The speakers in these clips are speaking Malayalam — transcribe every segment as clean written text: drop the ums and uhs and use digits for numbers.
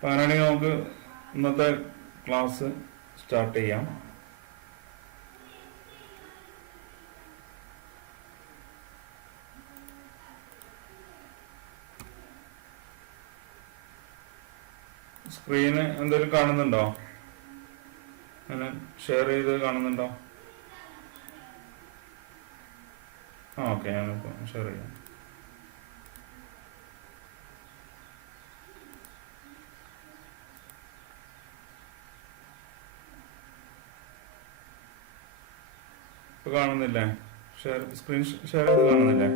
അപ്പം അങ്ങനെയാണെങ്കിൽ നമുക്ക് ഇന്നത്തെ ക്ലാസ് സ്റ്റാർട്ട് ചെയ്യാം. സ്ക്രീന് എന്തെങ്കിലും കാണുന്നുണ്ടോ? അങ്ങനെ ഷെയർ ചെയ്ത് കാണുന്നുണ്ടോ? ഓക്കെ, ഞാനിപ്പോൾ ഷെയർ ചെയ്യാം. ഇപ്പൊ കാണുന്നില്ലേ? സ്ക്രീൻ ഷെയർ ചെയ്ത് കാണുന്നില്ലേ?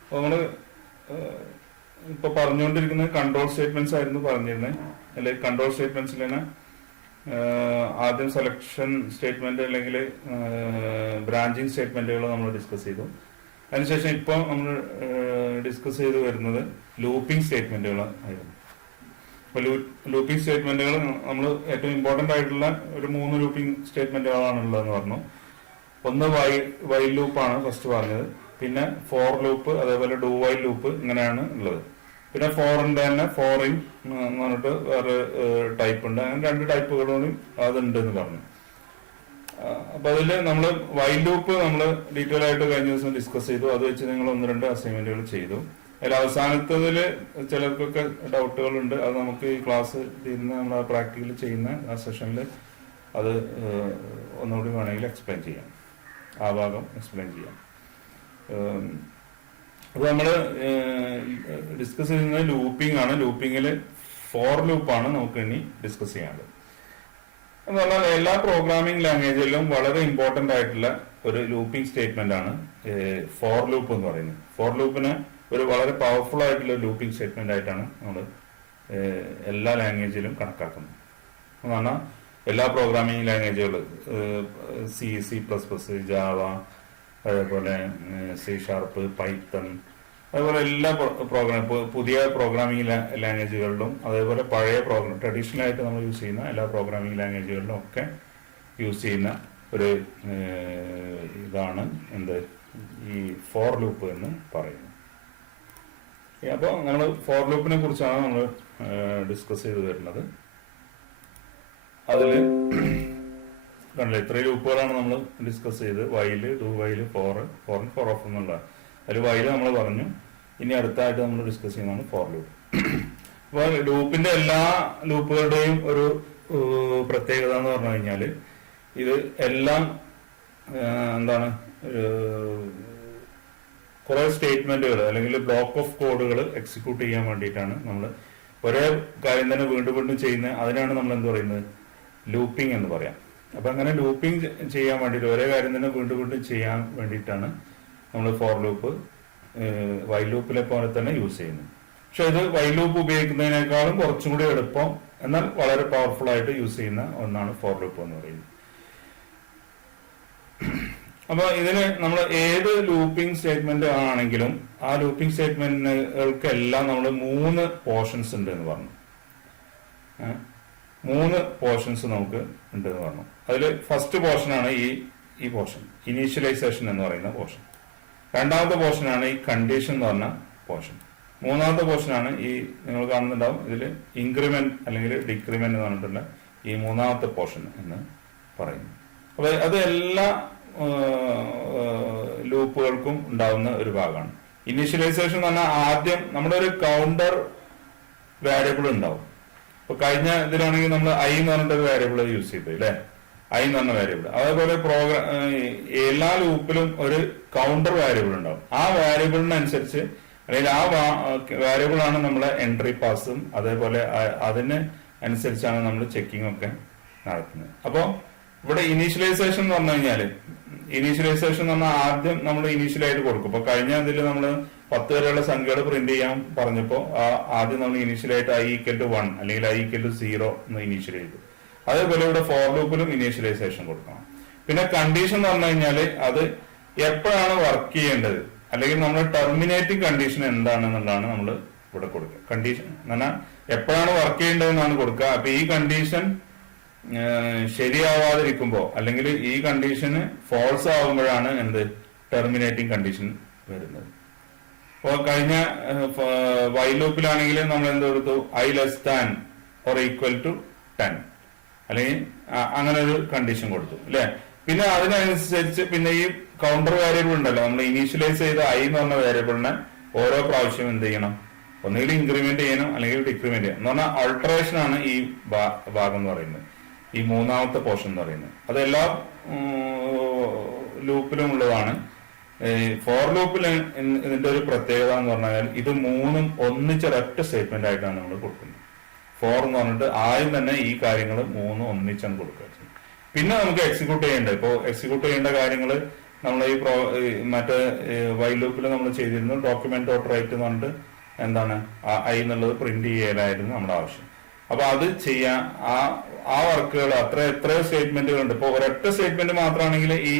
അപ്പോൾ നമ്മള് ഇപ്പൊ പറഞ്ഞുകൊണ്ടിരിക്കുന്നത് കൺട്രോൾ സ്റ്റേറ്റ്മെന്റ്സ് ആയിരുന്നു പറഞ്ഞിരുന്നത്. അല്ലെങ്കിൽ കൺട്രോൾ സ്റ്റേറ്റ്മെന്റ്സിൽ തന്നെ ആദ്യം സെലക്ഷൻ സ്റ്റേറ്റ്മെന്റ് അല്ലെങ്കിൽ ബ്രാഞ്ചിങ് സ്റ്റേറ്റ്മെന്റുകൾ നമ്മൾ ഡിസ്കസ് ചെയ്തു. അതിനുശേഷം ഇപ്പോൾ നമ്മൾ ഡിസ്കസ് ചെയ്ത് വരുന്നത് ലൂപ്പിംഗ് സ്റ്റേറ്റ്മെന്റുകൾ ആയിരുന്നു. അപ്പൊ ലൂപ്പിംഗ് സ്റ്റേറ്റ്മെന്റുകൾ നമ്മൾ ഏറ്റവും ഇമ്പോർട്ടന്റ് ആയിട്ടുള്ള ഒരു 3 ലൂപ്പിംഗ് സ്റ്റേറ്റ്മെന്റുകളാണ് ഉള്ളതെന്ന് പറഞ്ഞു. ഒന്ന് വൈൽ ലൂപ്പാണ് ഫസ്റ്റ് പറഞ്ഞത്, പിന്നെ ഫോർ ലൂപ്പ്, അതേപോലെ ഡു വൈൽ ലൂപ്പ്, ഇങ്ങനെയാണ് ഉള്ളത്. പിന്നെ ഫോറിന്റെ തന്നെ ഫോറിൻ എന്ന് പറഞ്ഞിട്ട് വേറെ ടൈപ്പ് ഉണ്ട്. അങ്ങനെ 2 ടൈപ്പുകളോടും അതുണ്ട് എന്ന് പറഞ്ഞു. അപ്പൊ അതില് നമ്മള് വൈൽ ലൂപ്പ് നമ്മൾ ഡീറ്റെയിൽ ആയിട്ട് കഴിഞ്ഞ ദിവസം ഡിസ്കസ് ചെയ്തു. അത് വെച്ച് നിങ്ങൾ 1-2 അസൈൻമെന്റുകൾ ചെയ്തു. അതിൽ അവസാനത്തതില് ചിലർക്കൊക്കെ ഡൗട്ടുകൾ ഉണ്ട്. അത് നമുക്ക് ഈ ക്ലാസ് തീരുന്ന നമ്മൾ പ്രാക്ടിക്കൽ ചെയ്യുന്ന ആ സെഷനിൽ അത് ഒന്നുകൂടി വേണമെങ്കിൽ എക്സ്പ്ലെയിൻ ചെയ്യാം, ആ ഭാഗം എക്സ്പ്ലെയിൻ ചെയ്യാം. അപ്പൊ നമ്മള് ഡിസ്കസ് ചെയ്യുന്നത് ലൂപ്പിംഗ് ആണ്. ലൂപ്പിങ്ങിൽ ഫോർ ലൂപ്പാണ് നമുക്ക് ഇനി ഡിസ്കസ് ചെയ്യാനുള്ളത്. എന്ന് പറഞ്ഞാൽ എല്ലാ പ്രോഗ്രാമിംഗ് ലാംഗ്വേജിലും വളരെ ഇമ്പോർട്ടന്റ് ആയിട്ടുള്ള ഒരു ലൂപ്പിംഗ് സ്റ്റേറ്റ്മെന്റ് ആണ് ഫോർ ലൂപ്പ് എന്ന് പറയുന്നത്. ഫോർ ലൂപ്പിന് ഒരു വളരെ പവർഫുൾ ആയിട്ടുള്ള ലൂപ്പിംഗ് സ്റ്റേറ്റ്മെന്റ് ആയിട്ടാണ് നമ്മൾ എല്ലാ ലാംഗ്വേജിലും കണക്കാക്കുന്നത്. എന്ന് പറഞ്ഞാൽ എല്ലാ പ്രോഗ്രാമിംഗ് ലാംഗ്വേജുകളും C++, ജാവ, അതേപോലെ C#, പൈത്തൺ, അതേപോലെ എല്ലാ പുതിയ പ്രോഗ്രാമിംഗ് ലാംഗ്വേജുകളിലും, അതേപോലെ പഴയ ട്രഡീഷണൽ ആയിട്ട് നമ്മൾ യൂസ് ചെയ്യുന്ന എല്ലാ പ്രോഗ്രാമിംഗ് ലാംഗ്വേജുകളിലും ഒക്കെ യൂസ് ചെയ്യുന്ന ഒരു ഇതാണ് എന്ത് ഈ ഫോർ ലൂപ്പ് എന്ന് പറയുന്നത്. അപ്പോൾ നമ്മൾ ഫോർ ലൂപ്പിനെ കുറിച്ചാണ് നമ്മൾ ഡിസ്കസ് ചെയ്ത് വരുന്നത്. അതില് കണ്ടില്ല, ഇത്രയും ലൂപ്പുകളാണ് നമ്മൾ ഡിസ്കസ് ചെയ്ത്. വൈല്, ഡു വൈല്, ഫോർ ഓഫ് എന്നുള്ള അതിൽ വൈല് നമ്മൾ പറഞ്ഞു. ഇനി അടുത്തായിട്ട് നമ്മൾ ഡിസ്കസ് ചെയ്യുന്നതാണ് ഫോർ ലൂപ്പ്. അപ്പോൾ ലൂപ്പിന്റെ എല്ലാ ലൂപ്പുകളുടെയും ഒരു പ്രത്യേകത എന്ന് പറഞ്ഞു കഴിഞ്ഞാൽ ഇത് എല്ലാം എന്താണ് കുറെ സ്റ്റേറ്റ്മെന്റുകൾ അല്ലെങ്കിൽ ബ്ലോക്ക് ഓഫ് കോഡുകൾ എക്സിക്യൂട്ട് ചെയ്യാൻ വേണ്ടിയിട്ടാണ് നമ്മൾ ഒരേ കാര്യം തന്നെ വീണ്ടും വീണ്ടും ചെയ്യുന്നത്. അതിനാണ് നമ്മൾ എന്ത് പറയുന്നത്, ലൂപ്പിംഗ് എന്ന് പറയാം. അപ്പൊ അങ്ങനെ ലൂപ്പിംഗ് ചെയ്യാൻ വേണ്ടിയിട്ട് ഒരേ കാര്യം തന്നെ വീണ്ടും വീണ്ടും ചെയ്യാൻ വേണ്ടിയിട്ടാണ് നമ്മൾ ഫോർ ലൂപ്പ് വൈൽ ലൂപ്പിലെ പോലെ തന്നെ യൂസ് ചെയ്യുന്നത്. പക്ഷെ ഇത് വൈൽ ലൂപ്പ് ഉപയോഗിക്കുന്നതിനേക്കാളും കുറച്ചും കൂടി എളുപ്പം, എന്നാൽ വളരെ പവർഫുൾ ആയിട്ട് യൂസ് ചെയ്യുന്ന ഒന്നാണ് ഫോർ ലൂപ്പ് എന്ന് പറയുന്നത്. അപ്പൊ ഇതിന് നമ്മൾ ഏത് ലൂപ്പിംഗ് സ്റ്റേറ്റ്മെന്റ് ആണെങ്കിലും ആ ലൂപ്പിംഗ് സ്റ്റേറ്റ്മെന്റുകൾക്കെല്ലാം നമ്മൾ 3 പോർഷൻസ് ഉണ്ട് എന്ന് പറഞ്ഞു. 3 പോർഷൻസ് നമുക്ക് ഉണ്ട് എന്ന് പറഞ്ഞു. അതിൽ ഫസ്റ്റ് പോർഷനാണ് ഈ പോർഷൻ, ഇനീഷ്യലൈസേഷൻ എന്ന് പറയുന്ന പോർഷൻ. രണ്ടാമത്തെ പോർഷനാണ് ഈ കണ്ടീഷൻ എന്ന് പറഞ്ഞ പോർഷൻ. മൂന്നാമത്തെ പോർഷനാണ് ഈ നിങ്ങൾ കാണുന്നുണ്ടാവും ഇതിൽ ഇൻക്രിമെന്റ് അല്ലെങ്കിൽ ഡിക്രിമെന്റ് എന്ന് പറഞ്ഞിട്ടുള്ള ഈ മൂന്നാമത്തെ പോർഷൻ എന്ന് പറയുന്നു. അപ്പൊ അത് എല്ലാ ലൂപ്പുകൾക്കും ഉണ്ടാവുന്ന ഒരു ഭാഗമാണ്. ഇനീഷ്യലൈസേഷൻ എന്ന് പറഞ്ഞാൽ ആദ്യം നമ്മുടെ ഒരു കൗണ്ടർ വാരിയബിൾ ഉണ്ടാവും. ഇപ്പൊ കഴിഞ്ഞ ഇതിലാണെങ്കിൽ നമ്മൾ ഐ എന്ന് പറഞ്ഞിട്ട് ഒരു വാരിയബിൾ യൂസ് ചെയ്തു അല്ലെ, ഐ എന്ന് പറഞ്ഞ വാരിയബിൾ. അതേപോലെ എല്ലാ ലൂപ്പിലും ഒരു കൗണ്ടർ വാരിയബിൾ ഉണ്ടാവും. ആ വാരിയബിളിനനുസരിച്ച് അല്ലെങ്കിൽ ആ വാരിയബിൾ ആണ് നമ്മളെ എൻട്രി പാസും അതേപോലെ അതിന് അനുസരിച്ചാണ് നമ്മൾ ചെക്കിംഗ് ഒക്കെ നടത്തുന്നത്. അപ്പോ ഇവിടെ ഇനീഷ്യലൈസേഷൻ എന്ന് പറഞ്ഞു കഴിഞ്ഞാല് ഇനീഷ്യലൈസേഷൻ എന്ന് പറഞ്ഞാൽ ആദ്യം നമ്മൾ ഇനീഷ്യലായിട്ട് കൊടുക്കും. ഇപ്പൊ കഴിഞ്ഞ ഇതിൽ നമ്മൾ 10 വരെയുള്ള സംഖ്യകൾ പ്രിന്റ് ചെയ്യാൻ പറഞ്ഞപ്പോ ആദ്യം നമ്മൾ ഇനീഷ്യലായിട്ട് i=1 അല്ലെങ്കിൽ i=0 എന്ന് ഇനീഷ്യൽ ചെയ്തു. അതേപോലെ ഇവിടെ ഫോർ ലൂപ്പിലും ഇനീഷ്യലൈസേഷൻ കൊടുക്കണം. പിന്നെ കണ്ടീഷൻ എന്ന് പറഞ്ഞു കഴിഞ്ഞാല് അത് എപ്പോഴാണ് വർക്ക് ചെയ്യേണ്ടത് അല്ലെങ്കിൽ നമ്മൾ ടെർമിനേറ്റിംഗ് കണ്ടീഷൻ എന്താണെന്നുള്ളതാണ് നമ്മൾ ഇവിടെ കൊടുക്കുക. കണ്ടീഷൻ എന്ന് പറഞ്ഞാൽ എപ്പോഴാണ് വർക്ക് ചെയ്യേണ്ടതെന്നാണ് കൊടുക്കുക. അപ്പൊ ഈ കണ്ടീഷൻ ശരിയാവാതിരിക്കുമ്പോ അല്ലെങ്കിൽ ഈ കണ്ടീഷന് ഫോൾസ് ആകുമ്പോഴാണ് എന്ത് ടെർമിനേറ്റിംഗ് കണ്ടീഷൻ വരുന്നത്. കഴിഞ്ഞ വൈൽ ലൂപ്പിലാണെങ്കിൽ നമ്മൾ എന്ത് കൊടുത്തു, I less than or equal to 10, അല്ലെങ്കിൽ അങ്ങനെ ഒരു കണ്ടീഷൻ കൊടുത്തു അല്ലെ. പിന്നെ അതിനനുസരിച്ച് പിന്നെ ഈ കൗണ്ടർ വേരിയബിൾ ഉണ്ടല്ലോ, നമ്മൾ ഇനീഷ്യലൈസ് ചെയ്ത ഐ എന്ന് പറഞ്ഞ വേരിയബിളിനെ ഓരോ പ്രാവശ്യം എന്ത് ചെയ്യണം, ഒന്നുകിൽ ഇൻക്രിമെന്റ് ചെയ്യണം അല്ലെങ്കിൽ ഡിക്രിമെന്റ് ചെയ്യണം എന്ന് പറഞ്ഞാൽ അൾട്ടറേഷൻ ആണ് ഈ ഭാഗം എന്ന് പറയുന്നത്, ഈ മൂന്നാമത്തെ പോർഷൻ എന്ന് പറയുന്നത്. അത് എല്ലാ ലൂപ്പിലും ഉള്ളതാണ്. ഫോർ ലൂപ്പിൽ ഇതിന്റെ ഒരു പ്രത്യേകത എന്ന് പറഞ്ഞാൽ ഇത് മൂന്നും ഒന്നിച്ചൊരൊറ്റ സ്റ്റേറ്റ്മെന്റ് ആയിട്ടാണ് നമ്മൾ കൊടുക്കുന്നത്. ഫോർ എന്ന് പറഞ്ഞിട്ട് ആദ്യം തന്നെ ഈ കാര്യങ്ങൾ മൂന്നും ഒന്നിച്ചാണ് കൊടുക്കുക. പിന്നെ നമുക്ക് എക്സിക്യൂട്ട് ചെയ്യേണ്ടത്, ഇപ്പോൾ എക്സിക്യൂട്ട് ചെയ്യേണ്ട കാര്യങ്ങൾ നമ്മൾ ഈ മറ്റേ വൈൽ ലൂപ്പിൽ നമ്മൾ ചെയ്തിരുന്നു. ഡോക്യുമെന്റ് ഡോട്ട് റൈറ്റ് എന്ന് പറഞ്ഞിട്ട് എന്താണ് ഐ എന്നുള്ളത് പ്രിന്റ് ചെയ്യലായിരുന്നു നമ്മുടെ ആവശ്യം. അപ്പൊ അത് ചെയ്യാൻ ആ വർക്കുകൾ എത്രയോ സ്റ്റേറ്റ്മെന്റുകൾ ഉണ്ട്. ഇപ്പൊ ഒരൊറ്റ സ്റ്റേറ്റ്മെന്റ് മാത്രമാണെങ്കിൽ ഈ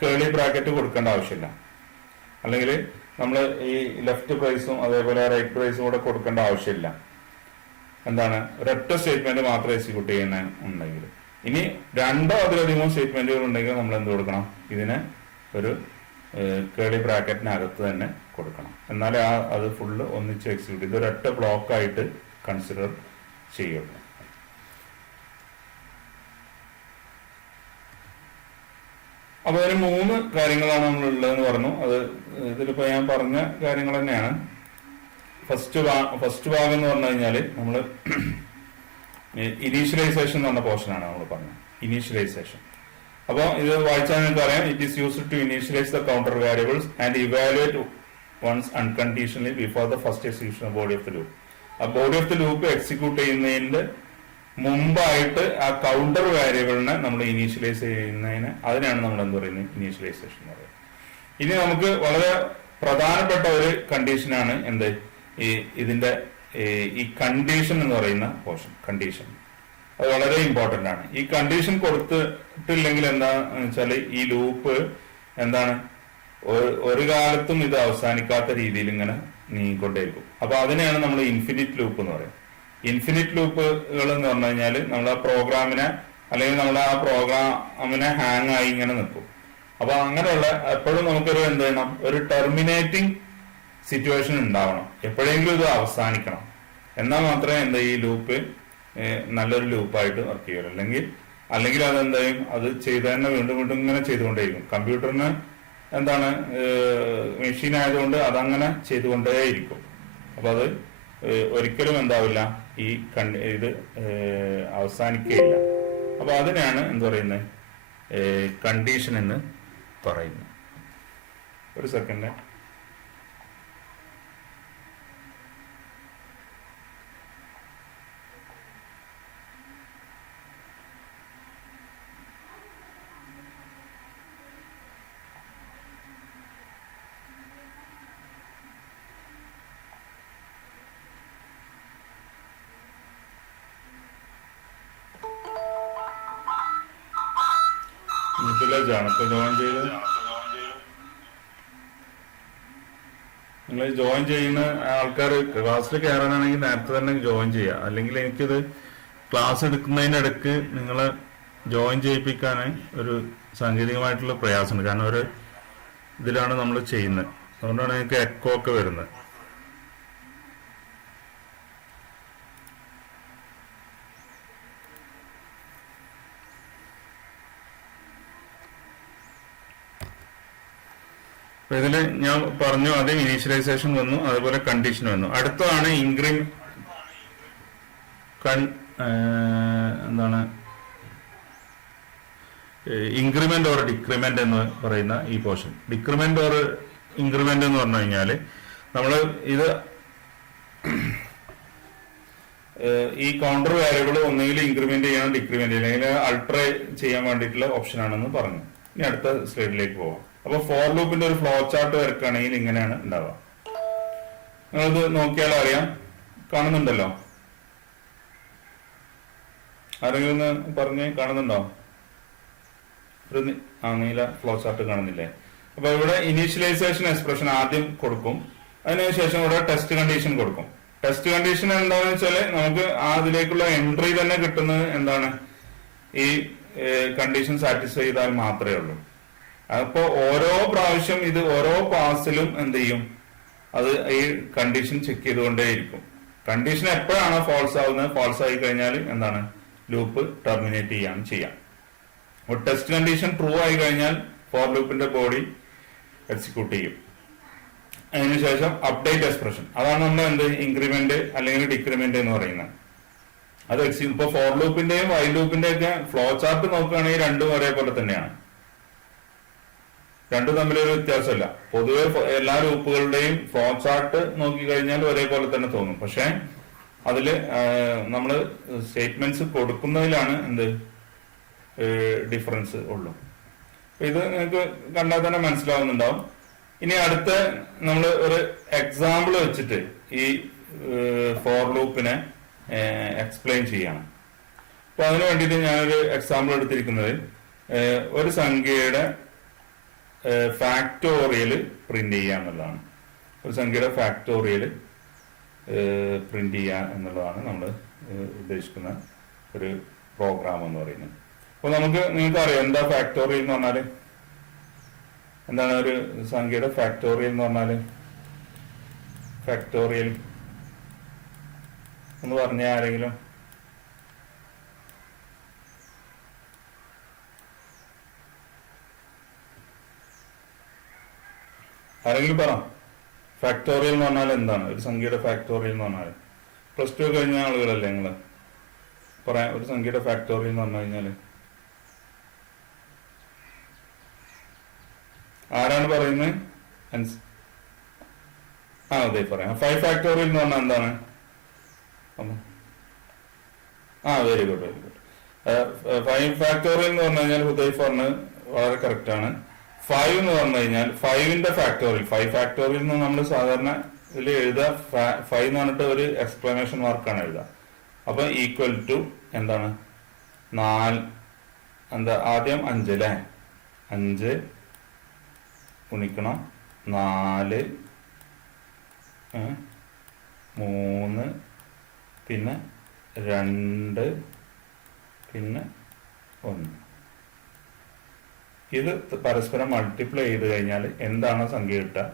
കേളി ബ്രാക്കറ്റ് കൊടുക്കേണ്ട ആവശ്യമില്ല, അല്ലെങ്കിൽ നമ്മൾ ഈ ലെഫ്റ്റ് പ്രൈസും അതേപോലെ റൈറ്റ് പ്രൈസും കൂടെ കൊടുക്കേണ്ട ആവശ്യമില്ല. എന്താണ്, ഒരൊറ്റ സ്റ്റേറ്റ്മെന്റ് മാത്രം എക്സിക്യൂട്ട് ചെയ്യുന്ന ഉണ്ടെങ്കിൽ. ഇനി രണ്ടോ അതിലധികമോ സ്റ്റേറ്റ്മെന്റുകൾ ഉണ്ടെങ്കിൽ നമ്മൾ എന്ത് കൊടുക്കണം, ഇതിനെ ഒരു കേളി ബ്രാക്കറ്റിനകത്ത് തന്നെ കൊടുക്കണം. എന്നാലേ അത് ഫുള്ള് ഒന്നിച്ച് എക്സിക്യൂട്ട് ചെയ്ത് ഒരൊറ്റ ബ്ലോക്ക് ആയിട്ട് കൺസിഡർ ചെയ്യുള്ളൂ. അപ്പൊ അതിന് 3 കാര്യങ്ങളാണ് നമ്മൾ ഉള്ളതെന്ന് പറഞ്ഞു. അത് ഇതിലിപ്പോ ഞാൻ പറഞ്ഞ കാര്യങ്ങൾ തന്നെയാണ്. ഫസ്റ്റ് ഭാഗം എന്ന് പറഞ്ഞു കഴിഞ്ഞാല് നമ്മള് ഇനീഷ്യലൈസേഷൻ എന്ന് പറഞ്ഞ പോർഷനാണ് നമ്മൾ പറഞ്ഞത്. ഇനീഷ്യലൈസേഷൻ. അപ്പൊ ഇത് വായിച്ചാൽ നിങ്ങൾക്ക് അറിയാം, it is used to initialize the counter variables and evaluate once unconditionally before the first execution body of the loop. ആ body of the loop execute ചെയ്യുന്നതിന്റെ മുമ്പായിട്ട് ആ കൗണ്ടർ വേരിയബിളിനെ നമ്മൾ ഇനീഷ്യലൈസ് ചെയ്യുന്നതിന് അതിനാണ് നമ്മൾ എന്ത് പറയുന്നത്, ഇനീഷ്യലൈസേഷൻ എന്ന് പറയുന്നത്. ഇനി നമുക്ക് വളരെ പ്രധാനപ്പെട്ട ഒരു കണ്ടീഷനാണ് എന്ത്, ഇതിന്റെ ഈ കണ്ടീഷൻ എന്ന് പറയുന്ന പോർഷൻ. കണ്ടീഷൻ അത് വളരെ ഇമ്പോർട്ടന്റ് ആണ്. ഈ കണ്ടീഷൻ കൊടുത്തിട്ടില്ലെങ്കിൽ എന്താന്ന് വെച്ചാൽ ഈ ലൂപ്പ് എന്താണ് ഒരു കാലത്തും ഇത് അവസാനിക്കാത്ത രീതിയിൽ ഇങ്ങനെ നീങ്ങിക്കൊണ്ടേയിരിക്കും. അപ്പൊ അതിനെയാണ് നമ്മൾ ഇൻഫിനിറ്റ് ലൂപ്പ് എന്ന് പറയുന്നത്. ഇൻഫിനിറ്റ് ലൂപ്പുകൾ എന്ന് പറഞ്ഞു കഴിഞ്ഞാൽ നമ്മൾ ആ പ്രോഗ്രാമിനെ അല്ലെങ്കിൽ നമ്മൾ ആ പ്രോഗ്രാമിനെ ഹാങ് ആയി ഇങ്ങനെ നിൽക്കും. അപ്പൊ അങ്ങനെയുള്ള എപ്പോഴും നമുക്കൊരു എന്ത് ചെയ്യണം, ഒരു ടെർമിനേറ്റിംഗ് സിറ്റുവേഷൻ ഉണ്ടാവണം. എപ്പോഴെങ്കിലും ഇത് അവസാനിക്കണം. എന്നാൽ മാത്രമേ എന്താ ഈ ലൂപ്പ് നല്ലൊരു ലൂപ്പായിട്ട് വർക്ക് ചെയ്യുള്ളൂ. അല്ലെങ്കിൽ അതെന്തായും അത് ചെയ്ത് തന്നെ വീണ്ടും വീണ്ടും ഇങ്ങനെ ചെയ്തുകൊണ്ടേയിരിക്കും. കമ്പ്യൂട്ടറിന് എന്താണ് മെഷീൻ ആയതുകൊണ്ട് അതങ്ങനെ ചെയ്തുകൊണ്ടേയിരിക്കും. അപ്പൊ അത് ഒരിക്കലും എന്താവില്ല, ഇത് അവസാനിക്കുകയില്ല. അപ്പൊ അതിനെയാണ് എന്ത് പറയുന്നത്, കണ്ടീഷൻ എന്ന് പറയുന്നത്. ഒരു സെക്കൻഡ്. ഇപ്പൊ ജോയിൻ ചെയ്ത് നിങ്ങൾ ജോയിൻ ചെയ്യുന്ന ആൾക്കാർ ക്ലാസ്സിൽ കയറാനാണെങ്കിൽ നേരത്തെ തന്നെ ജോയിൻ ചെയ്യുക. അല്ലെങ്കിൽ എനിക്കിത് ക്ലാസ് എടുക്കുന്നതിനിടക്ക് നിങ്ങളെ ജോയിൻ ചെയ്യിപ്പിക്കാൻ ഒരു സാങ്കേതികമായിട്ടുള്ള പ്രയാസമുണ്ട്. കാരണം ഒരു ഇതിലാണ് നമ്മൾ ചെയ്യുന്നത്. അതുകൊണ്ടാണ് എനിക്ക് എക്കോ ഒക്കെ വരുന്നത്. അപ്പൊ ഇതില് ഞാൻ പറഞ്ഞു, ആദ്യം ഇനീഷ്യലൈസേഷൻ വന്നു, അതുപോലെ കണ്ടീഷൻ വന്നു. അടുത്തതാണ് എന്താണ് ഇൻക്രിമെന്റ് ഓർ ഡിക്രിമെന്റ് എന്ന് പറയുന്ന ഈ പോർഷൻ. ഡിക്രിമെന്റ് ഓർ ഇൻക്രിമെന്റ് എന്ന് പറഞ്ഞു കഴിഞ്ഞാല് നമ്മള് ഇത് ഈ കൗണ്ടർ വേരിയബിൾ ഒന്നുകിൽ ഇൻക്രിമെന്റ് ചെയ്യണം, ഡിക്രിമെന്റ് ചെയ്യണം, അല്ലെങ്കിൽ അൾട്ടർ ചെയ്യാൻ വേണ്ടിയിട്ടുള്ള ഓപ്ഷൻ ആണെന്ന് പറഞ്ഞു. ഇനി അടുത്ത സ്ലൈഡിലേക്ക് പോവാം. അപ്പൊ ഫോർ ലൂപ്പിന്റെ ഒരു ഫ്ലോ ചാർട്ട് വരക്കുകയാണെങ്കിൽ ഇങ്ങനെയാണ് ഉണ്ടാവുക. നിങ്ങളിത് നോക്കിയാൽ അറിയാം, കാണുന്നുണ്ടല്ലോ. ആരെങ്കിലും ഒന്ന് പറഞ്ഞ് കാണുന്നുണ്ടോ? നീല ഫ്ലോ ചാർട്ട് കാണുന്നില്ലേ? അപ്പൊ ഇവിടെ ഇനീഷ്യലൈസേഷൻ എക്സ്പ്രഷൻ ആദ്യം കൊടുക്കും, അതിനുശേഷം ഇവിടെ ടെസ്റ്റ് കണ്ടീഷൻ കൊടുക്കും. ടെസ്റ്റ് കണ്ടീഷൻ എന്താണെന്ന് വെച്ചാല് നമുക്ക് അതിലേക്കുള്ള എൻട്രി തന്നെ കിട്ടുന്നത് എന്താണ്, ഈ കണ്ടീഷൻ സാറ്റിസ്ഫൈ ചെയ്താൽ മാത്രമേ ഉള്ളൂ. അപ്പൊ ഓരോ പ്രാവശ്യം ഇത് ഓരോ പാസിലും എന്ത് ചെയ്യും, അത് ഈ കണ്ടീഷൻ ചെക്ക് ചെയ്തുകൊണ്ടേയിരിക്കും. കണ്ടീഷൻ എപ്പോഴാണോ ഫാൾസ് ആവുന്നത്, ഫാൾസ് ആയി കഴിഞ്ഞാൽ എന്താണ് ലൂപ്പ് ടെർമിനേറ്റ് ചെയ്യാം. അപ്പോൾ ടെസ്റ്റ് കണ്ടീഷൻ ട്രൂ ആയി കഴിഞ്ഞാൽ ഫോർ ലൂപ്പിന്റെ ബോഡി എക്സിക്യൂട്ട് ചെയ്യും. അതിനുശേഷം അപ്ഡേറ്റ് എക്സ്പ്രഷൻ, അതാണ് നമ്മൾ എന്ത് ഇൻക്രിമെന്റ് അല്ലെങ്കിൽ ഡിക്രിമെന്റ് എന്ന് പറയുന്നത്. അത് ഇപ്പൊ ഫോർ ലൂപ്പിന്റെയും വൈൽ ലൂപ്പിന്റെയും ഒക്കെ ഫ്ലോ ചാർട്ട് നോക്കുകയാണെങ്കിൽ രണ്ടും ഒരേപോലെ തന്നെയാണ്. രണ്ടും തമ്മിലൊരു വ്യത്യാസമില്ല. പൊതുവെ എല്ലാ ലൂപ്പുകളുടെയും ഫ്ലോ ചാർട്ട് നോക്കിക്കഴിഞ്ഞാൽ ഒരേപോലെ തന്നെ തോന്നും. പക്ഷെ അതില് നമ്മള് സ്റ്റേറ്റ്മെന്റ്സ് കൊടുക്കുന്നതിലാണ് എന്ത് ഡിഫറൻസ് ഉള്ളു. ഇത് നിങ്ങൾക്ക് കണ്ടാൽ തന്നെ മനസ്സിലാവുന്നുണ്ടാവും. ഇനി അടുത്ത നമ്മൾ ഒരു എക്സാമ്പിൾ വെച്ചിട്ട് ഈ ഫോർ ലൂപ്പിനെ എക്സ്പ്ലെയിൻ ചെയ്യണം. അപ്പൊ അതിനു വേണ്ടിയിട്ട് ഞാനൊരു എക്സാമ്പിൾ എടുത്തിരിക്കുന്നത് ഒരു സംഖ്യയുടെ ഫാക്ടോറിയൽ പ്രിന്റ് ചെയ്യുക എന്നുള്ളതാണ്. ഒരു സംഖ്യയുടെ ഫാക്ടോറിയൽ പ്രിന്റ് ചെയ്യുക എന്നുള്ളതാണ് നമ്മൾ ഉദ്ദേശിക്കുന്ന ഒരു പ്രോഗ്രാം എന്ന് പറയുന്നത്. അപ്പൊ നിങ്ങൾക്ക് അറിയാം എന്താ ഫാക്ടോറിയൽ എന്ന് പറഞ്ഞാല്, എന്താണ് ഒരു സംഖ്യയുടെ ഫാക്ടോറിയൽ എന്ന് പറഞ്ഞാല്? ഫാക്ടോറിയൽ എന്ന് പറഞ്ഞ ആരെങ്കിലും? ആരെങ്കിലും പറ. ഫാക്ടോറിയൽ എന്ന് പറഞ്ഞാൽ എന്താണ്? ഒരു സംഖ്യയുടെ ഫാക്ടോറിയൽ എന്ന് പറഞ്ഞാൽ +2 കഴിഞ്ഞ ആളുകളല്ലേ നിങ്ങള്? പറയാം, ഒരു സംഖ്യയുടെ ഫാക്ടോറിയൽ എന്ന് പറഞ്ഞു കഴിഞ്ഞാല് ആരാണ് പറയുന്നത്? അതെ പറയാം. 5 ഫാക്ടോറിയൽ എന്ന് പറഞ്ഞാൽ എന്താണ്? Very good. 5 ഫാക്ടോറിയൽ എന്ന് പറഞ്ഞു കഴിഞ്ഞാൽ ഹുദൈഫ് പറഞ്ഞത് വളരെ കറക്റ്റ് ആണ്. 5 എന്ന് പറഞ്ഞു കഴിഞ്ഞാൽ 5ന്റെ ഫാക്ടോറിയൽ, 5 ഫാക്ടോറിയൽ എന്ന് നമ്മൾ സാധാരണ ഇതിൽ എഴുതുക 5 എന്ന് പറഞ്ഞിട്ട് ഒരു എക്സ്ക്ലമേഷൻ മാർക്കാണ് എഴുതുക. അപ്പൊ ഈക്വൽ ടു എന്താണ്? 4 എന്താ ആദ്യം 5 അല്ലേ? 5 ഗുണിക്കണം 4 3 പിന്നെ 2 പിന്നെ 1. ഇത് പരസ്പരം മൾട്ടിപ്ലൈ ചെയ്ത് കഴിഞ്ഞാൽ എന്താണ് സംഖ്യ കിട്ടുക?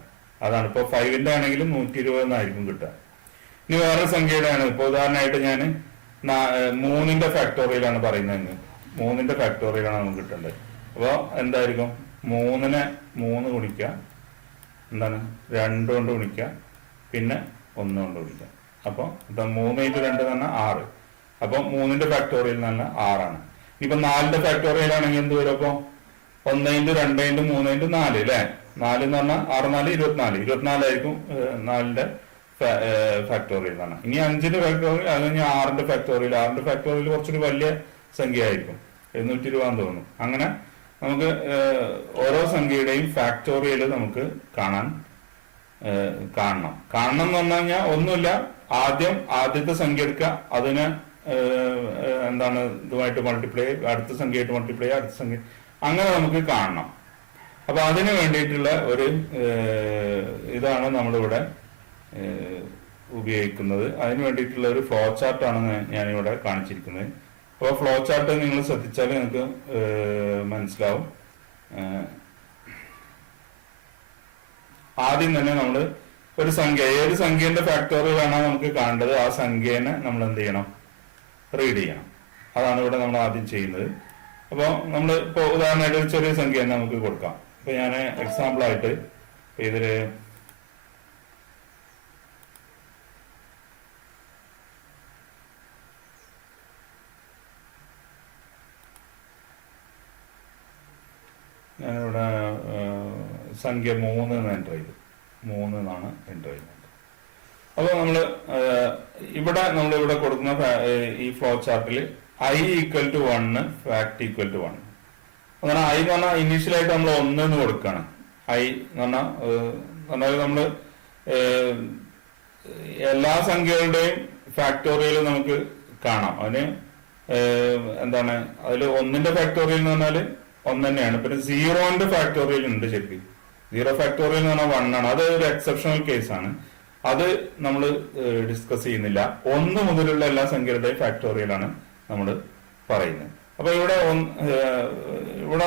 അതാണ്. ഇപ്പോൾ 5ന്റെ ആണെങ്കിലും 120 എന്നായിരിക്കും കിട്ടുക. ഇനി വേറെ സംഖ്യയുടെ ആണ്. ഇപ്പൊ ഉദാഹരണമായിട്ട് ഞാൻ 3ന്റെ ഫാക്ടോറിയലാണ് പറയുന്നത്. 3ന്റെ ഫാക്ടോറിയലാണ് നമുക്ക് കിട്ടേണ്ടത്. അപ്പോൾ എന്തായിരിക്കും? 3നെ 3 ഗുണിക്കുക, എന്താണ് 2 കൊണ്ട് ഗുണിക്കുക, പിന്നെ 1 കൊണ്ട് ഗുണിക്കുക. അപ്പൊ 3 × 2 എന്ന് പറഞ്ഞാൽ 6. അപ്പൊ 3ന്റെ ഫാക്ടോറിയൽ എന്ന് പറഞ്ഞാൽ 6 ആണ്. ഇപ്പൊ 4ന്റെ ഫാക്ടോറിയൽ ആണെങ്കിൽ എന്ത് വരും? അപ്പൊ 1 × 2 × 3 × 4 അല്ലെ? 4 എന്ന് പറഞ്ഞാൽ 6 4 24 ആയിരിക്കും 4ന്റെ ഫാക്ടോറിയൽ ആണ്. ഇനി 5ന്റെ ഫാക്ടോറിയൽ, അത് കഴിഞ്ഞാൽ 6ന്റെ ഫാക്ടോറിയൽ. 6ന്റെ ഫാക്ടോറിയൽ കുറച്ചൊരു വലിയ സംഖ്യ ആയിരിക്കും, 720 എന്ന് തോന്നുന്നു. അങ്ങനെ നമുക്ക് ഓരോ സംഖ്യയുടെയും ഫാക്ടോറിയൽ നമുക്ക് കാണണം. കാണണം എന്ന് പറഞ്ഞു കഴിഞ്ഞാൽ ഒന്നുമില്ല, ആദ്യത്തെ സംഖ്യ എടുക്കുക, അതിന് എന്താണ് ഇതുമായിട്ട് മൾട്ടിപ്ലൈ, അടുത്ത സംഖ്യയായിട്ട് മൾട്ടിപ്ലൈ, അടുത്ത സംഖ്യ, അങ്ങനെ നമുക്ക് കാണണം. അപ്പൊ അതിന് വേണ്ടിയിട്ടുള്ള ഒരു ഇതാണ് നമ്മളിവിടെ ഉപയോഗിക്കുന്നത്. അതിന് വേണ്ടിയിട്ടുള്ള ഒരു ഫ്ലോ ചാർട്ടാണ് ഞാനിവിടെ കാണിച്ചിരിക്കുന്നത്. അപ്പോൾ ഫ്ലോ ചാർട്ട് നിങ്ങൾ ശ്രദ്ധിച്ചാൽ നിങ്ങൾക്ക് മനസ്സിലാവും. ആദ്യം തന്നെ നമ്മൾ ഒരു സംഖ്യ, ഏത് സംഖ്യന്റെ ഫാക്ടോറിയലാണോ നമുക്ക് കാണേണ്ടത്, ആ സംഖ്യേനെ നമ്മൾ എന്ത് ചെയ്യണം? റീഡ് ചെയ്യണം. അതാണ് ഇവിടെ നമ്മൾ ആദ്യം ചെയ്യുന്നത്. അപ്പോൾ നമ്മൾ ഇപ്പോൾ ഉദാഹരണമായിട്ട് ഒരു ചെറിയ സംഖ്യ തന്നെ നമുക്ക് കൊടുക്കാം. ഇപ്പൊ ഞാൻ എക്സാമ്പിൾ ആയിട്ട് ഇതില് ഞാനിവിടെ സംഖ്യ 3 എന്ന് എൻ്റർ ചെയ്തു. 3 എന്നാണ് എൻ്റർ ചെയ്യുന്നത്. അപ്പോൾ നമ്മളിവിടെ കൊടുക്കുന്ന ഈ ഫ്ലോ ചാർട്ടിൽ i = 1, ഫാക്ട് = 1. അങ്ങനെ i എന്ന് പറഞ്ഞാൽ ഇനീഷ്യലായിട്ട് നമ്മൾ 1 എന്ന് കൊടുക്കുകയാണ്. i എന്ന് പറഞ്ഞാൽ നമ്മള് എല്ലാ സംഖ്യകളുടെയും ഫാക്ടോറിയൽ നമുക്ക് കാണാം. അതിന് എന്താണ് അതിൽ 1ന്റെ ഫാക്ടോറിയൽ എന്ന് പറഞ്ഞാല് 1 തന്നെയാണ്. പിന്നെ 0ന്റെ ഫാക്ടോറിയൽ ഉണ്ട്. ശരിക്കും 0 ഫാക്ടോറിയൽ എന്ന് പറഞ്ഞാൽ 1 ആണ്. അത് ഒരു എക്സെപ്ഷണൽ കേസാണ്. അത് നമ്മൾ ഡിസ്കസ് ചെയ്യുന്നില്ല. 1 മുതലുള്ള എല്ലാ സംഖ്യകളുടെയും ഫാക്ടോറിയലാണ് നമ്മൾ പറയുന്നത്. അപ്പൊ ഇവിടെ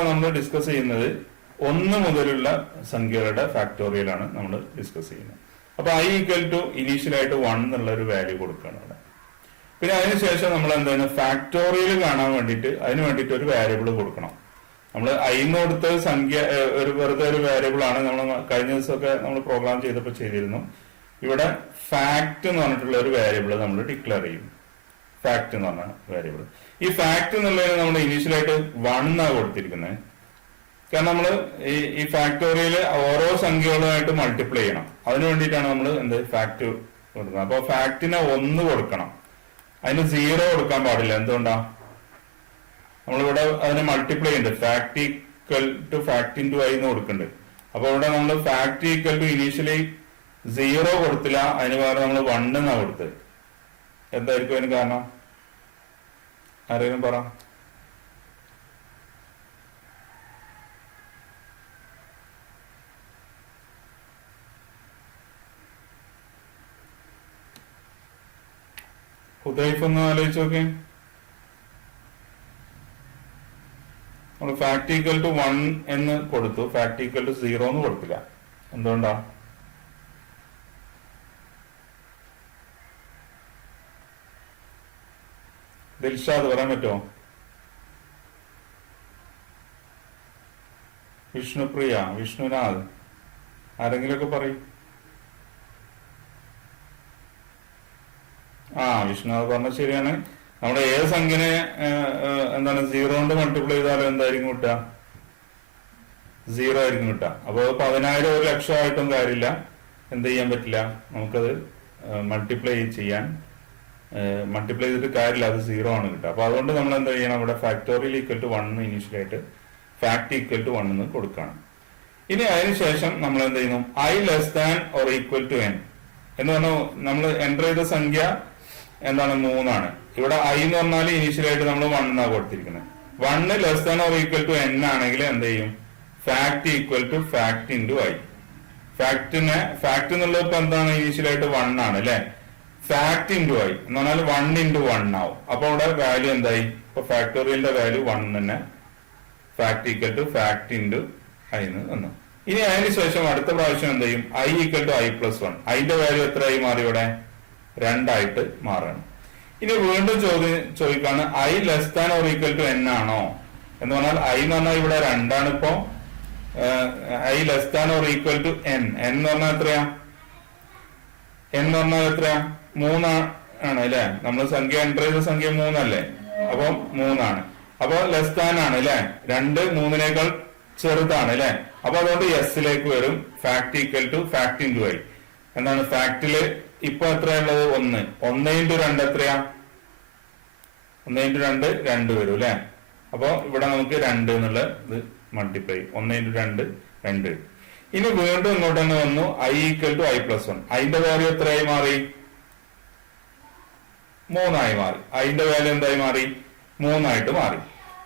നമ്മൾ ഡിസ്കസ് ചെയ്യുന്നത് 1 മുതലുള്ള സംഖ്യകളുടെ ഫാക്ടോറിയലാണ് നമ്മൾ ഡിസ്കസ് ചെയ്യുന്നത്. അപ്പൊ i ഈക്വൽ ടു ഇനീഷ്യലായിട്ട് 1 എന്നുള്ള ഒരു വാല്യൂ കൊടുക്കുകയാണ് ഇവിടെ. പിന്നെ അതിനുശേഷം നമ്മൾ എന്താണ് ഫാക്ടോറിയൽ കാണാൻ വേണ്ടിയിട്ട് അതിന് വേണ്ടിയിട്ട് ഒരു വേരിയബിൾ കൊടുക്കണം. നമ്മൾ ഐന്ന് കൊടുത്ത സംഖ്യ ഒരു വെറുതെ ഒരു വേരിയബിൾ ആണ്. നമ്മൾ കഴിഞ്ഞ ദിവസമൊക്കെ നമ്മൾ പ്രോഗ്രാം ചെയ്തപ്പോൾ ചെയ്തിരുന്നു. ഇവിടെ ഫാക്ട് എന്ന് പറഞ്ഞിട്ടുള്ള ഒരു വേരിയബിൾ നമ്മൾ ഡിക്ലെയർ ചെയ്യും. ഫാക്ട് എന്ന് പറഞ്ഞ വേരിയബിൾ. ഈ ഫാക്ട് എന്നുള്ളതിന് നമ്മൾ ഇനീഷ്യലായിട്ട് 1 എന്നാണ് കൊടുത്തിരിക്കുന്നത്. കാരണം നമ്മൾ ഈ ഫാക്ടോറിയൽ ഓരോ സംഖ്യകളുമായിട്ട് മൾട്ടിപ്ലൈ ചെയ്യണം. അതിനു വേണ്ടിയിട്ടാണ് നമ്മൾ എന്ത് ഫാക്ട് കൊടുക്കുന്നത്. അപ്പൊ ഫാക്ടിനെ 1 കൊടുക്കണം, അതിന് 0 കൊടുക്കാൻ പാടില്ല. എന്തുകൊണ്ടാ? നമ്മളിവിടെ അതിനെ മൾട്ടിപ്ലൈ ചെയ്യുന്നുണ്ട്. Fact equal to fact into I എന്ന് കൊടുക്കുന്നുണ്ട്. അപ്പൊ ഇവിടെ നമ്മൾ ഫാക്ട് ഈക്വൽ ടു ഇനീഷ്യലി 0 കൊടുത്തില്ല, അതിന് പകരം നമ്മൾ 1 എന്നാ കൊടുത്തത്. എന്തായിരിക്കും അതിന് കാരണം? ആരെങ്കിലും പറ. ഹുദൈഫ് ഒന്ന് ആലോചിച്ച് നോക്കെ. നമ്മൾ ഫാക്ട് ഈക്വൽ ടു 1 എന്ന് കൊടുത്തു, ഫാക്ട് ഈക്വൽ ടു 0 എന്ന് കൊടുത്തില്ല. എന്തുകൊണ്ടാ? ദിൽഷാദ് പറയാൻ പറ്റുമോ? വിഷ്ണുപ്രിയ, വിഷ്ണുനാഥ്, ആരെങ്കിലുമൊക്കെ പറയും. വിഷ്ണുനാഥ് പറഞ്ഞ ശരിയാണ്. നമ്മുടെ ഏത് സംഖ്യനെ എന്താണ് 0 കൊണ്ട് മൾട്ടിപ്ലൈ ചെയ്താലും എന്തായിരിക്കും കിട്ടുക? 0 ആയിരിക്കും കിട്ടുക. അപ്പൊ 10,000 ഒരു ലക്ഷമായിട്ടും കാര്യമില്ല, എന്ത് ചെയ്യാൻ പറ്റില്ല, നമുക്കത് മൾട്ടിപ്ലൈ ചെയ്തിട്ട് കാര്യമില്ല, അത് 0 ആണ് കിട്ടുക. അപ്പൊ അതുകൊണ്ട് നമ്മൾ എന്താ ചെയ്യണം? ഇവിടെ ഫാക്ടോറിയൽ ഈക്വൽ ടു 1 ഇനീഷ്യലായിട്ട് ഫാക്ട് ഈക്വൽ ടു 1 എന്ന് കൊടുക്കണം. ഇനി അതിനുശേഷം നമ്മൾ എന്ത് ചെയ്യുന്നു? i less than or equal to n എന്ന് പറഞ്ഞാൽ നമ്മൾ എൻ്റർ ചെയ്ത സംഖ്യ എന്താണ്? 3 ആണ്. ഇവിടെ i എന്ന് പറഞ്ഞാൽ ഇനീഷ്യലായിട്ട് നമ്മൾ 1 എന്നാണ് കൊടുത്തിരിക്കുന്നത്. 1 less than or equal to n ആണെങ്കിൽ എന്ത് ചെയ്യും? Fact equal to fact into i. Fact എന്നുള്ളത് ഇപ്പൊ എന്താണ്? ഇനീഷ്യലായിട്ട് 1 ആണ് അല്ലെ. ഫാക്ട് ഇൻറ്റു i എന്ന് പറഞ്ഞാൽ 1 ഇൻറ്റു 1 ആവും. അപ്പൊ അവിടെ വാല്യൂ എന്തായി? ഇപ്പൊ ഫാക്ടോറിയലിന്റെ വാല്യൂ 1 തന്നെ. Fact equal to fact into i എന്ന് വന്നു. ഇനി അതിനുശേഷം അടുത്ത പ്രാവശ്യം എന്ത് ചെയ്യും? i equal to i plus 1. അതിന്റെ വാല്യൂ എത്രയായി മാറി? ഇവിടെ 2 ആയിട്ട് മാറണം. ഇനി വീണ്ടും ചോദിക്കാണ് i less than or equal to n ആണോ എന്ന് പറഞ്ഞാൽ i എന്ന് പറഞ്ഞാൽ ഇവിടെ 2 ആണ്. ഇപ്പോ i less than or equal to n. n എന്ന് പറഞ്ഞാൽ എത്രയാ? n എന്ന് പറഞ്ഞാൽ എത്രയാ? 3 ആണ് അല്ലെ. നമ്മൾ സംഖ്യ എൻ്റർ ചെയ്ത സംഖ്യ 3 അല്ലേ. അപ്പൊ 3 ആണ്. അപ്പൊ ലെസ് ദാൻ ആണ് അല്ലെ. 2 3നേക്കാൾ ചെറുതാണ് അല്ലെ. അപ്പൊ അതുകൊണ്ട് എസിലേക്ക് വരും. Fact equal to fact into i. എന്താണ് ഫാക്ടില് ഇപ്പൊ എത്രയുള്ളത്? 1. 1 ഇൻറ്റു 2 എത്രയാ? 1 ഇൻറ്റു 2 2 വരും അല്ലെ. അപ്പൊ ഇവിടെ നമുക്ക് 2 എന്നുള്ള ഇത് മൾട്ടിപ്ലൈ. 1 ഇൻറ്റു 2 2. ഇനി വീണ്ടും ഇങ്ങോട്ട് തന്നെ വന്നു. i equal to i plus 1. അതിന്റെ വാല്യൂ എത്രയായി മാറി? 3 ആയി മാറി. അതിന്റെ വാല്യൂ എന്തായി മാറി? 3 ആയിട്ട് മാറി.